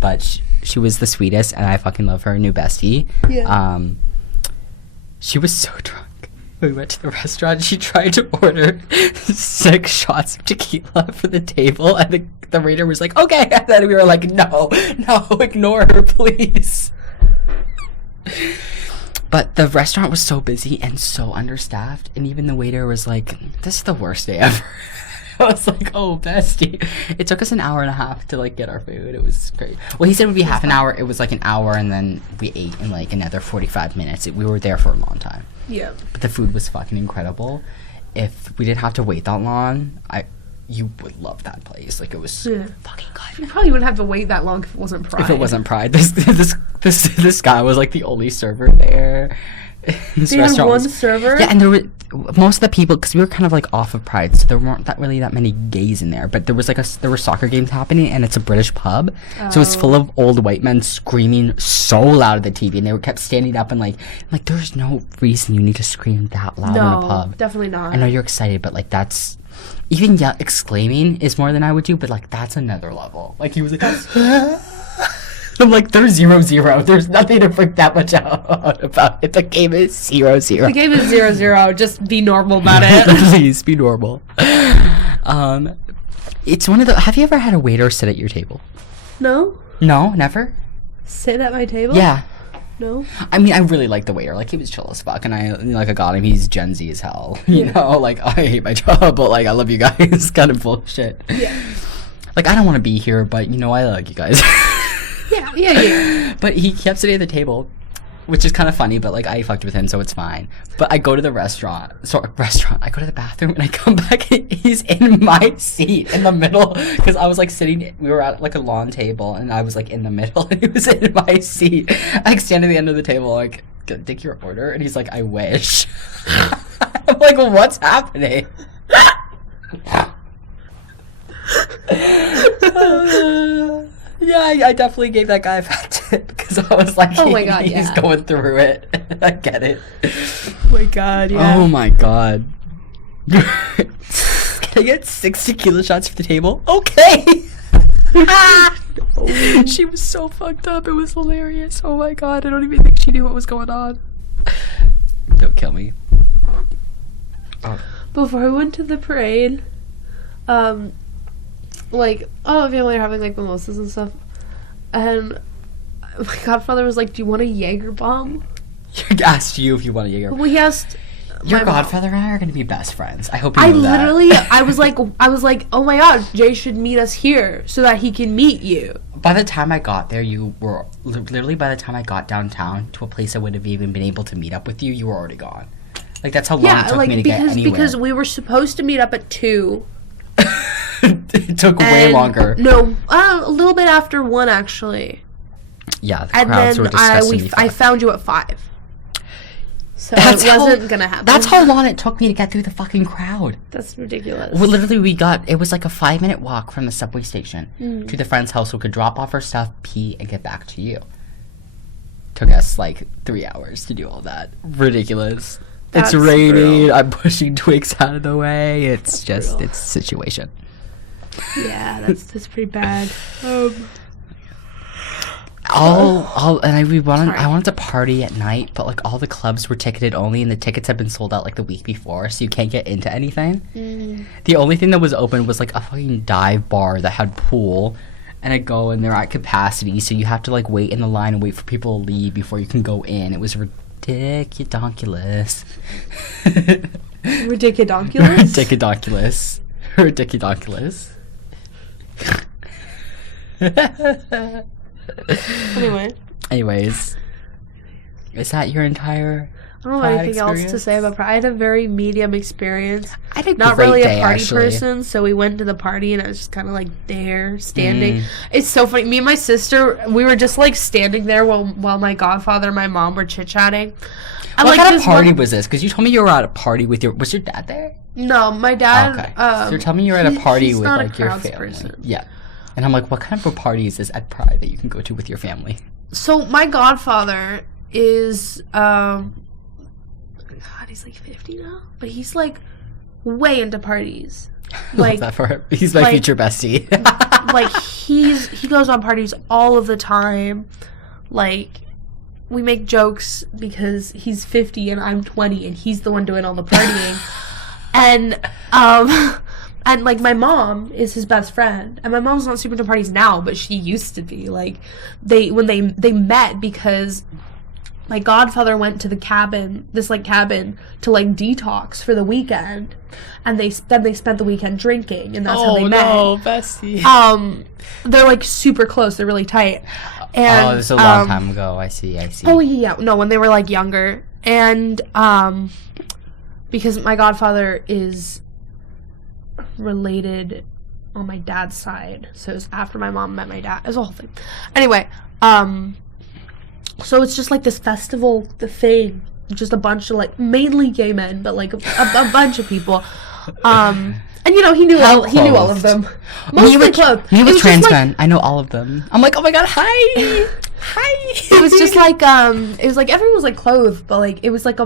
But she was the sweetest, and I fucking love her. New bestie. Yeah. She was so drunk. We went to the restaurant. She tried to order 6 shots of tequila for the table, and the waiter was like, okay. And then we were like, no, ignore her, please. But the restaurant was so busy and so understaffed, and even the waiter was like, this is the worst day ever. I was like, oh, bestie. It took us an hour and a half to, like, get our food. It was great. Well, he said it would be half an hour. It was, like, an hour, and then we ate in, like, another 45 minutes. We were there for a long time. Yeah. But the food was fucking incredible. If we didn't have to wait that long, you would love that place. Like, it was fucking good. You probably wouldn't have to wait that long if it wasn't Pride. If it wasn't Pride. This guy was, like, the only server there. They had one server? Yeah, and there were most of the people, because we were kind of like off of Pride, so there weren't that many gays in there. But there was there were soccer games happening, and it's a British pub, so it's full of old white men screaming so loud at the TV, and they kept standing up and like there's no reason you need to scream that loud in a pub. Definitely not. I know you're excited, but like that's even exclaiming is more than I would do, but like that's another level. Like he was like. I'm like, there's 0-0. There's nothing to freak that much out about it. The game is 0-0. The game is 0-0. Just be normal about it. Please, be normal. It's one of the... Have you ever had a waiter sit at your table? No. No? Never? Sit at my table? Yeah. No. I mean, I really liked the waiter. Like, he was chill as fuck, and I got him. He's Gen Z as hell. You know? Like, I hate my job, but, like, I love you guys. Kind of bullshit. Yeah. Like, I don't want to be here, but, you know, I like you guys. Yeah. But he kept sitting at the table, which is kind of funny, but, like, I fucked with him, so it's fine. But I go to the restaurant. I go to the bathroom, and I come back, and he's in my seat in the middle, because I was, like, sitting, we were at, like, a lawn table, and I was, like, in the middle, and he was in my seat. I stand at the end of the table, like, take your order, and he's like, I wish. I'm like, well, what's happening? Yeah, I definitely gave that guy a fat tip because I was like, oh my God, he's going through it. I get it. Oh my God, yeah. Oh my God. Can I get 6 tequila shots for the table? Okay. She was so fucked up. It was hilarious. Oh my God, I don't even think she knew what was going on. Don't kill me. Oh. Before I went to the parade, like, all the family are having, like, mimosas and stuff, and my godfather was like, do you want a Jaeger bomb? He asked you if you want a Jaeger bomb. Well, he asked your godfather and I are going to be best friends. I hope you know that. I was like, oh my God, Jay should meet us here so that he can meet you. By the time I got there, you were, literally by the time I got downtown to a place I would have even been able to meet up with you, you were already gone. Like, that's how long it took me to get anywhere. Because we were supposed to meet up at 2. It took way longer. No, a little bit after 1, actually. Yeah, the crowds were disgustingly I found you at 5. So it wasn't gonna happen. That's how long it took me to get through the fucking crowd. That's ridiculous. Well, literally, it was like a 5-minute walk from the subway station to the friend's house so we could drop off our stuff, pee, and get back to you. Took us like 3 hours to do all that. Ridiculous. It's raining. I'm pushing twigs out of the way. It's just, it's a situation. Yeah, that's pretty bad. I wanted to party at night, but like all the clubs were ticketed only, and the tickets had been sold out like the week before, so you can't get into anything. The only thing that was open was like a fucking dive bar that had pool, and I go and they're at capacity, so you have to like wait in the line and wait for people to leave before you can go in. It was ridiculous. Ridiculous? Ridiculous. Anyways, is that your entire? I don't know anything else to say about Pride. I had a very medium experience. I had a not great really day, a party actually. person, so we went to the party and I was just kind of like there, standing. It's so funny. Me and my sister, we were just like standing there while my godfather and my mom were chit chatting. What kind of party was this? Because you told me you were at a party with was your dad there? No, my dad. Okay. So you're telling me you're at a party with like your family. Person. Yeah. And I'm like, what kind of a party is this at Pride that you can go to with your family? So my godfather is God, he's like 50 now, but he's like way into parties. Like that for him. He's my future bestie. Like he goes on parties all of the time. Like we make jokes because he's 50 and I'm 20 and he's the one doing all the partying. And like my mom is his best friend, and my mom's not super into parties now, but she used to be. Like they met because my godfather went to the cabin to like detox for the weekend, and they spent the weekend drinking, and that's how they met. Oh no, bestie. They're like super close. They're really tight. And, this is a long time ago. I see. Oh yeah, no, when they were like younger, and because my godfather is related on my dad's side, so it was after my mom met my dad. It was a whole thing. Anyway, so it's just like this festival, the thing, just a bunch of like mainly gay men, but like a bunch of people. And you know, he knew all of them. Mostly clothed. Me with trans men. I know all of them. I'm like, oh my god, hi. Hi. It was just like it was like everyone was like clothed, but like it was like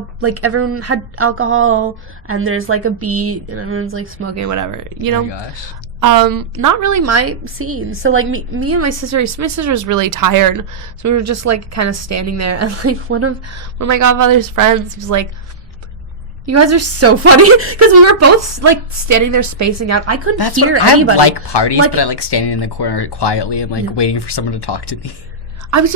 everyone had alcohol and there's like a beat and everyone's like smoking whatever, you know. Oh my gosh. Not really my scene. So like me and my sister was really tired, so we were just like kind of standing there, and like one of my godfather's friends was like, "You guys are so funny," because we were both like standing there spacing out. I couldn't hear anybody. I like parties, but I like standing in the corner quietly and like waiting for someone to talk to me. I was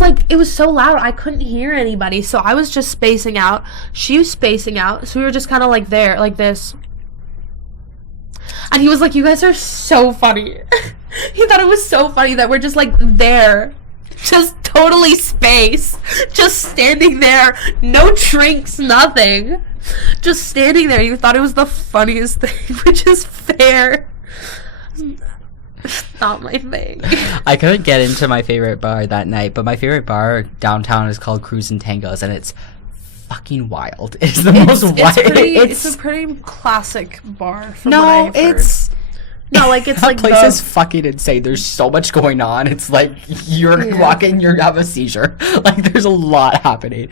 like, it was so loud, I couldn't hear anybody, so I was just spacing out. She was spacing out, so we were just kind of like there, like this. And he was like, "You guys are so funny." He thought it was so funny that we're just like there, just totally spaced, just standing there, no drinks, nothing, just standing there. You thought it was the funniest thing, which is fair. Not my thing. I couldn't get into my favorite bar that night, but my favorite bar downtown is called Cruise and Tangos, and it's fucking wild. It's the most wild. It's a pretty classic bar. From what I've heard. It's that like place is fucking insane. There's so much going on. It's like you're walking, you have a seizure. Like there's a lot happening.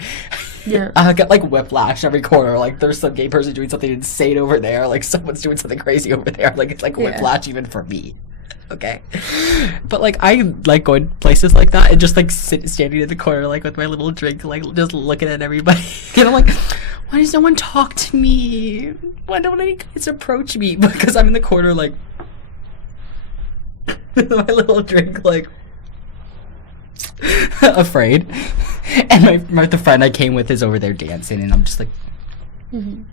Yeah. I get like whiplash every corner. Like there's some gay person doing something insane over there. Like someone's doing something crazy over there. Like it's like whiplash even for me. Okay, but like I like going places like that and just like standing in the corner like with my little drink, like just looking at everybody. And I'm like, why does no one talk to me? Why don't any guys approach me? Because I'm in the corner like with my little drink, like afraid. And the friend I came with is over there dancing, and I'm just like, I'm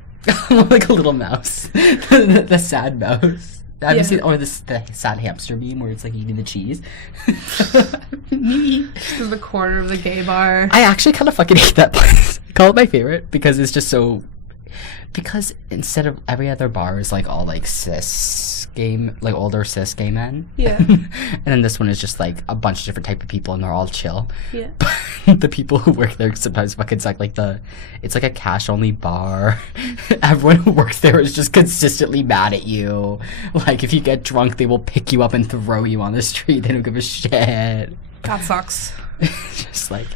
like a little mouse, the sad mouse. Have you seen the sad hamster meme where it's like eating the cheese? Me. Just in the corner of the gay bar. I actually kind of fucking hate that place. I call it my favorite because it's just so. Because instead of every other bar is like all like older cis gay men. Yeah. And then this one is just like a bunch of different type of people and they're all chill. Yeah. But the people who work there sometimes fucking suck. Like it's like a cash only bar. Everyone who works there is just consistently mad at you. Like if you get drunk, they will pick you up and throw you on the street. They don't give a shit. That sucks. Just like.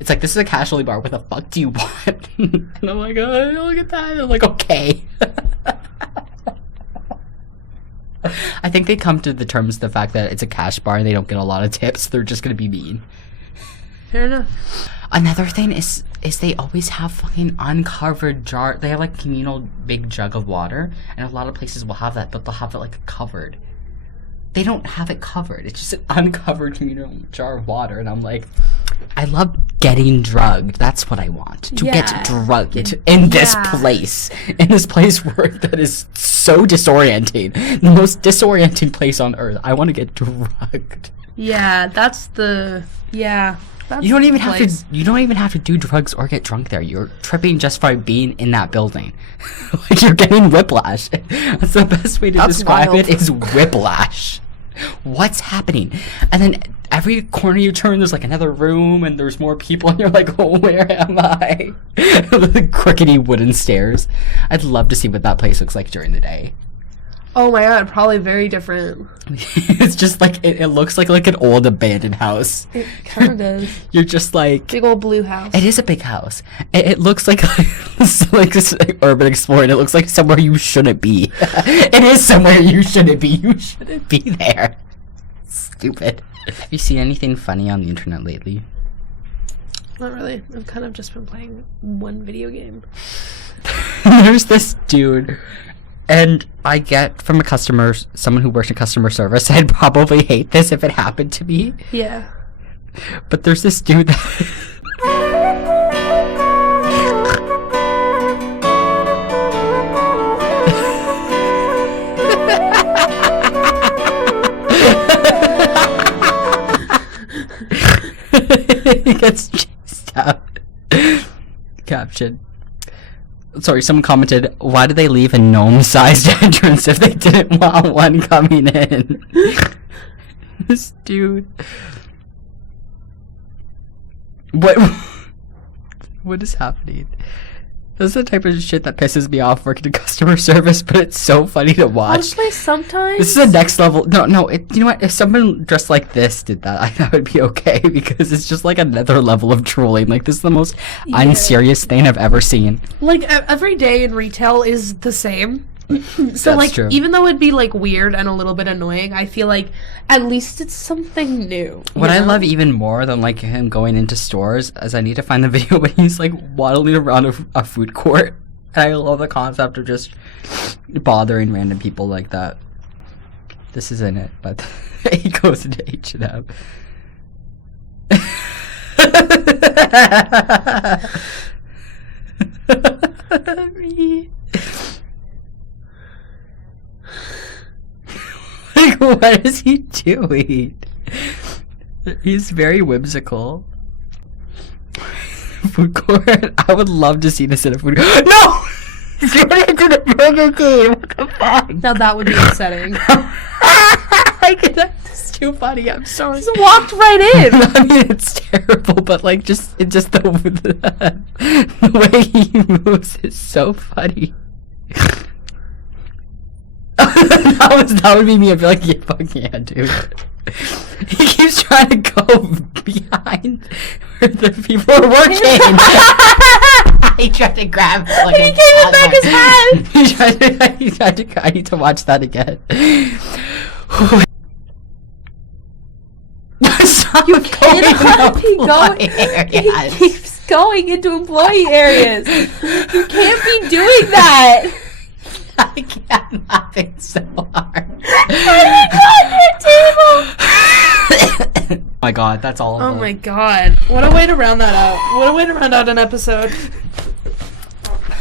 It's like, this is a cash only bar. What the fuck do you want? And I'm like, oh, look at that. And I'm like, okay. I think they come to the terms of the fact that it's a cash bar and they don't get a lot of tips. They're just going to be mean. Fair enough. Another thing is they always have fucking uncovered jar. They have like communal big jug of water. And a lot of places will have that, but they'll have it like covered. They don't have it covered. It's just an uncovered communal jar of water. And I'm like, I love getting drugged. That's what I want. To Yeah. get drugged in this place. In this place where that is so disorienting. The most disorienting place on earth. I want to get drugged. Yeah, that's the That's You don't even the have place. to. You don't even have to do drugs or get drunk there. You're tripping just by being in that building. Like you're getting whiplash. That's the best way to That's describe wild. it. Is whiplash. What's happening? And then every corner you turn, there's like another room, and there's more people, and you're like, oh, where am I? The crickety wooden stairs. I'd love to see what that place looks like during the day. Oh my god, probably very different. It's just like it looks like an old abandoned house. It kind of does. You're just like. Big old blue house. It is a big house. It looks like this urban explorer. And it looks like somewhere you shouldn't be. It is somewhere you shouldn't be. You shouldn't be there. Stupid. Have you seen anything funny on the internet lately? Not really. I've kind of just been playing one video game. There's this dude, and I get from someone who works in customer service, I'd probably hate this if it happened to me. Yeah. But there's this dude that he gets chased out. Caption. Sorry, someone commented, why did they leave a gnome-sized entrance if they didn't want one coming in? This dude. What is happening? This is the type of shit that pisses me off working in customer service, but it's so funny to watch. Honestly, sometimes. This is the next level. No. You know what? If someone dressed like this did that, that would be okay because it's just like another level of trolling. Like this is the most unserious thing I've ever seen. Like every day in retail is the same. So like true. even though it'd be like weird and a little bit annoying, I feel like at least it's something new. What you I know? love even more than like him going into stores is I need to find the video, but he's like waddling around a food court, and I love the concept of just bothering random people like that. This isn't it, but he goes into H&M. Like, what is he doing? He's very whimsical. Food court? I would love to see this in a food court. No! He's going into the Burger King. What the fuck? Now that would be upsetting. That's too funny. I'm sorry. Just walked right in. I mean, it's terrible, but like, just the way he moves is so funny. that would be me. I'd be like, yeah, fuck yeah, dude. He keeps trying to go behind where the people are working. He tried to grab. Like, He gave back his head. He tried to. I need to watch that again. You cannot be going. He keeps going into employee areas. You can't be doing that. I can't laughing so hard. Oh my god, that's all of Oh them. my god. What a way to round that out. What a way to round out an episode.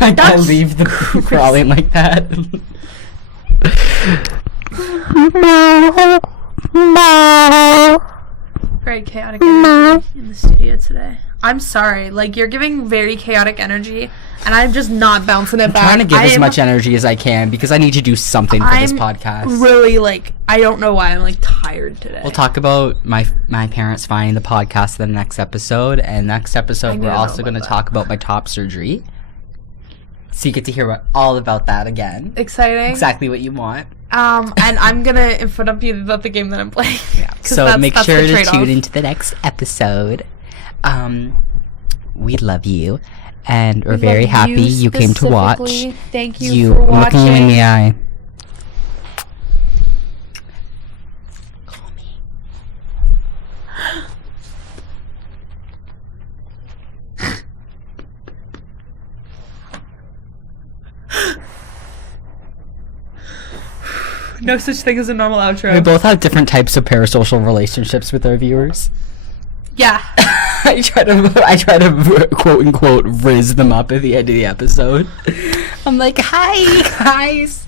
I can't leave the poo crawling like that. Very chaotic energy in the studio today. I'm sorry. Like, you're giving very chaotic energy, and I'm just not bouncing it back. I'm trying to give as am- much energy as I can because I need to do something for this I'm podcast. Really, like, I don't know why I'm, like, tired today. We'll talk about my parents finding the podcast in the next episode, and next episode need we're to know also going to about talk about my top surgery. So you get to hear all about that again. Exciting. Exactly what you want. And I'm gonna inform you about the game that I'm playing. Yeah. 'Cause So make that's sure the to trade-off. tune into the next episode. We love you, and we're We very love happy you came to watch. specifically. Thank you, You for looking watching. him in the eye. Call me. No such thing as a normal outro. We both have different types of parasocial relationships with our viewers. Yeah. I try to quote unquote riz them up at the end of the episode. I'm like, hi guys.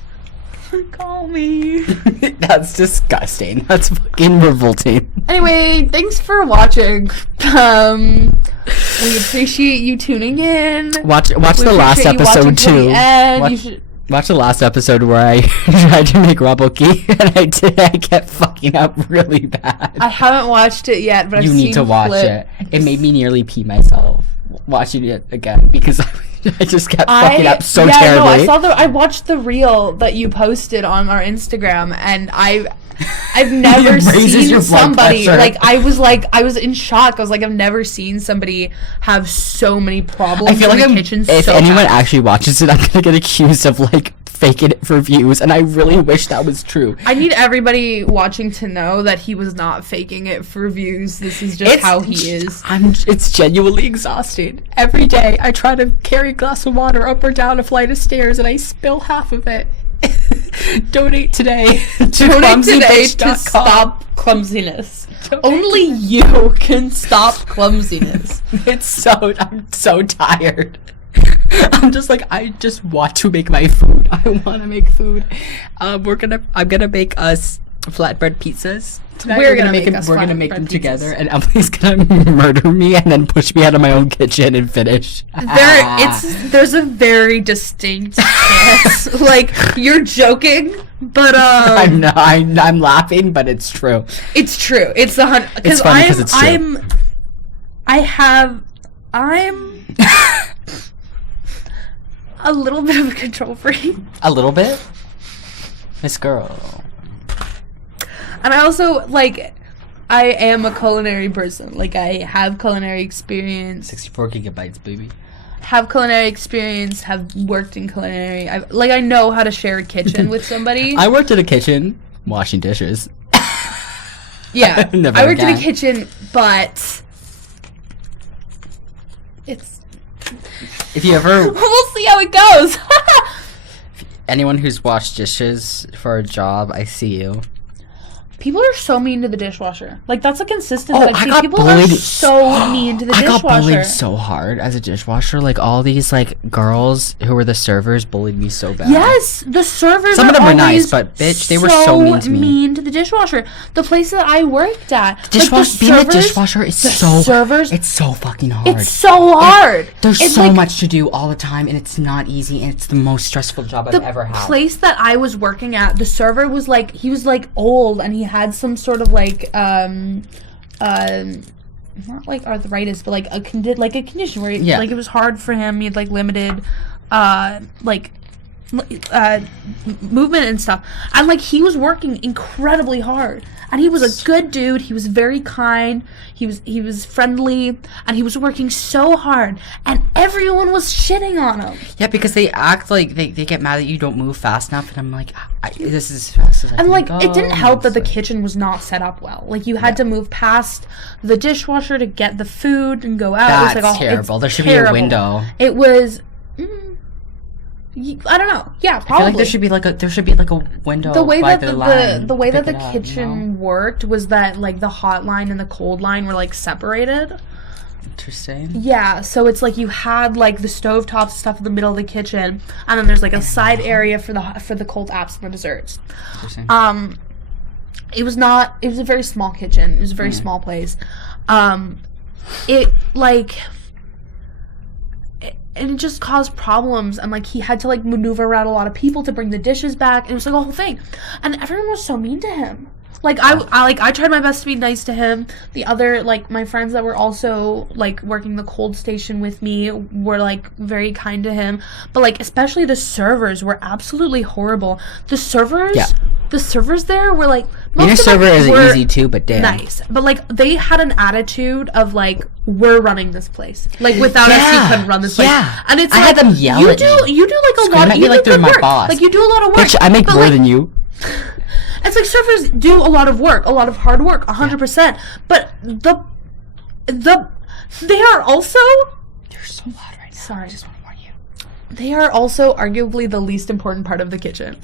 Call me. That's disgusting. That's fucking revolting. Anyway, thanks for watching. We appreciate you tuning in. Watch the last episode too. Watch the last episode where I tried to make Raboki and I kept fucking up really bad. I haven't watched it yet, but you need to watch it. It made me nearly pee myself watching it again because I just kept fucking up so terribly. No, I watched the reel that you posted on our Instagram, and I've never seen somebody like I was in shock. I was like, I've never seen somebody have so many problems. I feel like in the kitchen. If anyone actually watches it, I'm gonna get accused of like faking it for views, and I really wish that was true. I need everybody watching to know that he was not faking it for views. This is just how he is. It's genuinely exhausting. Every day I try to carry a glass of water up or down a flight of stairs, and I spill half of it. Donate today to stop clumsiness. Only you can stop clumsiness. I'm so tired. I'm just like, I just want to make my food. I want to make food. I'm gonna make us flatbread pizzas tonight. We're gonna make them together, and Emily's gonna murder me and then push me out of my own kitchen and finish. There's a very distinct chance. Like, you're joking, but I'm laughing, but it's true. It's true. It's it's funny because it's true. I'm a little bit of a control freak. A little bit? Miss Girl. And I also, I am a culinary person. Like, I have culinary experience. 64 gigabytes, baby. Have culinary experience, have worked in culinary. I know how to share a kitchen with somebody. I worked in a kitchen washing dishes. Yeah. I worked in a kitchen, but it's... If you ever... We'll see how it goes. Anyone who's washed dishes for a job, I see you. People are so mean to the dishwasher. Like, that's a consistent thing. People are so mean to the dishwasher. I got bullied so hard as a dishwasher. Like, all these, girls who were the servers bullied me so bad. Yes, the servers Some of them were nice, but, bitch, they were so mean to me. mean to the dishwasher. The place that I worked at. Being a dishwasher is it's so fucking hard. It's so hard. There's so much to do all the time, and it's not easy, and it's the most stressful job I've ever had. The place that I was working at, the server was, he was, old, and he had some sort of not arthritis, but a condition where it was hard for him. He had limited movement and stuff, and he was working incredibly hard, and he was a good dude. He was very kind, he was friendly, and he was working so hard, and everyone was shitting on him. Yeah, because they act like they get mad that you don't move fast enough, and I'm like, this is as fast as I can go. It didn't help that the kitchen was not set up well. You had to move past the dishwasher to get the food and go out. That's terrible. There should be a window. It was I don't know. Yeah, probably. I feel like there should be a window. The way by that the way that the kitchen worked was that the hot line and the cold line were separated. Interesting. Yeah, so it's you had the stovetop stuff in the middle of the kitchen, and then there's a side area for the cold apps and the desserts. Interesting. It was a very small kitchen. It was a very small place. And it just caused problems, and he had to maneuver around a lot of people to bring the dishes back, and it was a whole thing, and everyone was so mean to him. I tried my best to be nice to him. The other my friends that were also working the cold station with me were very kind to him, but especially the servers were absolutely horrible. The servers there were being a server isn't easy too, but damn nice. But they had an attitude of we're running this place. Without us, you couldn't run this place. Yeah. And it's I had them yell at me. You do a lot of you they're my boss. You do a lot of work. Bitch, I make more than you. It's servers do a lot of work, a lot of hard work, 100%. But they are also... You're so loud right now. Sorry. I just want to warn you. They are also arguably the least important part of the kitchen.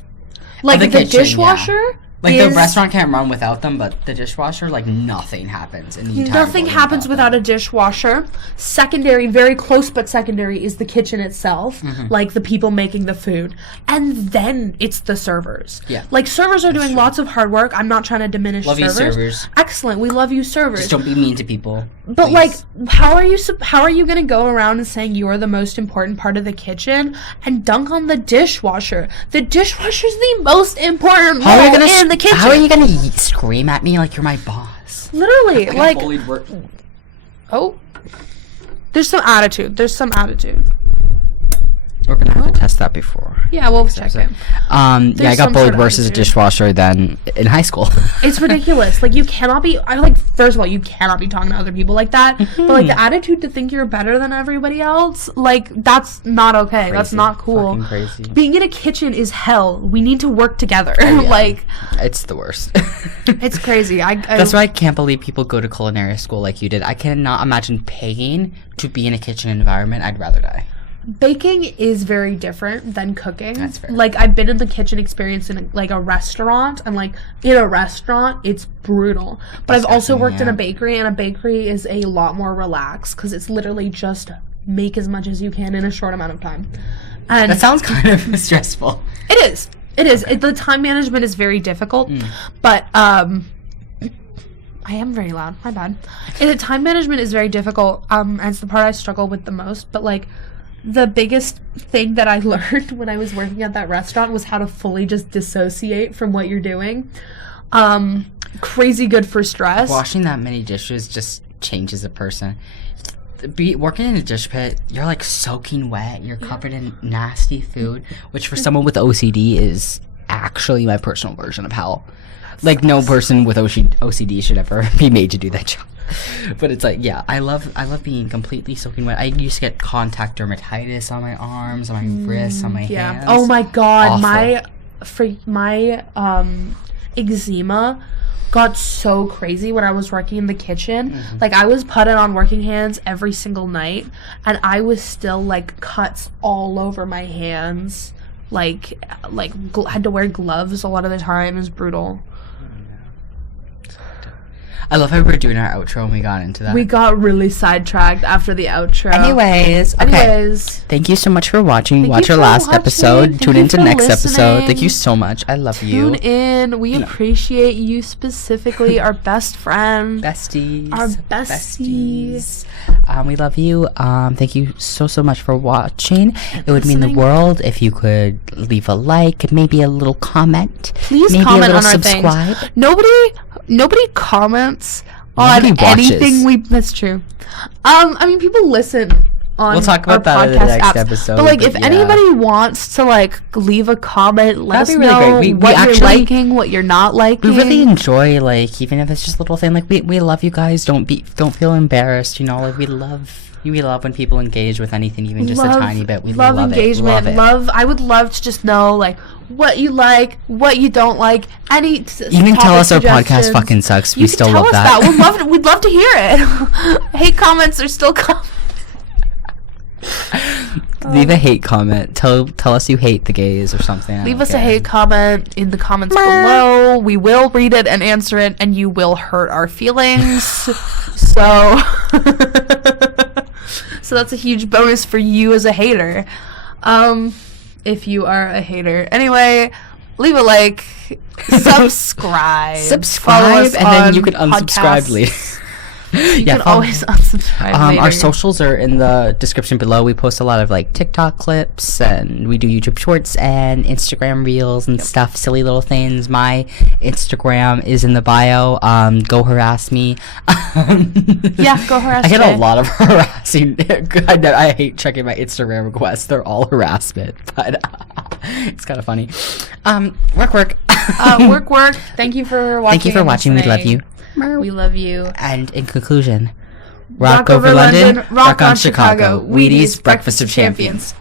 The dishwasher Like, the restaurant can't run without them, but the dishwasher, like, nothing happens in the entire Nothing building happens without a dishwasher. Secondary, very close but secondary, is the kitchen itself. Like, the people making the food. And then it's the servers. Yeah. Like, servers are doing lots of hard work. I'm not trying to diminish Love servers. you, servers. Excellent. We love you, servers. Just don't be mean to people. But, please. like, how are you going to go around and saying you're the most important part of the kitchen and dunk on the dishwasher? The dishwasher's the most important role in the kitchen. How are you gonna scream at me like you're my boss? Literally, like, bullied oh, there's some attitude. We're gonna have to test that before. Yeah, we'll check it. Yeah, I got some bullied sort of worse as a attitude. dishwasher than in high school. It's ridiculous. Like, you cannot be. First of all, you cannot be talking to other people like that. But like, the attitude to think you're better than everybody else, like, that's not okay. That's not cool. Fucking crazy. Being in a kitchen is hell. We need to work together. Yeah. Like, it's the worst. it's crazy. That's why I can't believe people go to culinary school like you did. I cannot imagine paying to be in a kitchen environment. I'd rather die. Baking is very different than cooking. That's fair. Like, I've been in the kitchen experience in a restaurant, and like, in a restaurant it's brutal. But I've also worked in a bakery, and a bakery is a lot more relaxed because it's literally just make as much as you can in a short amount of time. And That sounds kind of stressful. it is. The time management is very difficult, but I am very loud. My bad. And the time management is very difficult. And it's the part I struggle with the most. But like, the biggest thing that I learned when I was working at that restaurant was how to fully just dissociate from what you're doing. Crazy good for stress. Washing that many dishes just changes a person. Working in a dish pit, you're like soaking wet. You're covered in nasty food, which for someone with OCD is actually my personal version of hell. Like, no person with OCD should ever be made to do that job. But it's like, yeah, I love being completely soaking wet. I used to get contact dermatitis on my arms, on my wrists, on my hands. Oh my god, Awful. my eczema got so crazy when I was working in the kitchen. Like, I was putting on working hands every single night, and I was still like cuts all over my hands. Like had to wear gloves a lot of the time. It was brutal. I love how we were doing our outro and we got into that. We got really sidetracked after the outro. Anyways, thank you so much for watching. Watch our last episode. Tune into next episode. Thank you so much. I love you. Tune in. We appreciate you specifically, our best friend. Besties. Our besties. We love you. Thank you so much for watching. It would mean the world if you could leave a like, maybe a little comment. Please maybe comment a little on our subscribe. things. Nobody comments Nobody on watches. anything that's true. I mean, people listen on We'll talk about our that in the podcast next apps. episode, But like, but if yeah. anybody wants to like leave a comment, let us That'd be really know great. We what you're actually- liking, what you're not liking. We really enjoy, like, even if it's just a little thing, like, we love you guys. Don't feel embarrassed, you know, like, we love when people engage with anything, even just a tiny bit. We love engagement. it. Love it. I would love to just know like what you like, what you don't like. Any Even tell us our podcast suggestions. fucking sucks. You We can still tell love us that. We'd love to hear it. Hate comments are still comments. Leave a hate comment. Tell us you hate the gays or something. Leave us a hate comment in the comments below. We will read it and answer it, and you will hurt our feelings. So that's a huge bonus for you as a hater. If you are a hater. Anyway, leave a like, subscribe. Follow us and then on you can unsubscribe podcasts. later. You can always unsubscribe later. Our socials are in the description below. We post a lot of like TikTok clips, and we do YouTube shorts and Instagram reels and stuff, silly little things. My Instagram is in the bio. Go harass me. Yeah, go harass I get Jay. a lot of harassing. I hate checking my Instagram requests. They're all harassment, but it's kind of funny. Work. Work. Thank you for watching. Thank you for watching. We love you. We love you. And in conclusion, rock over London, rock on Chicago. Wheaties, breakfast of champions.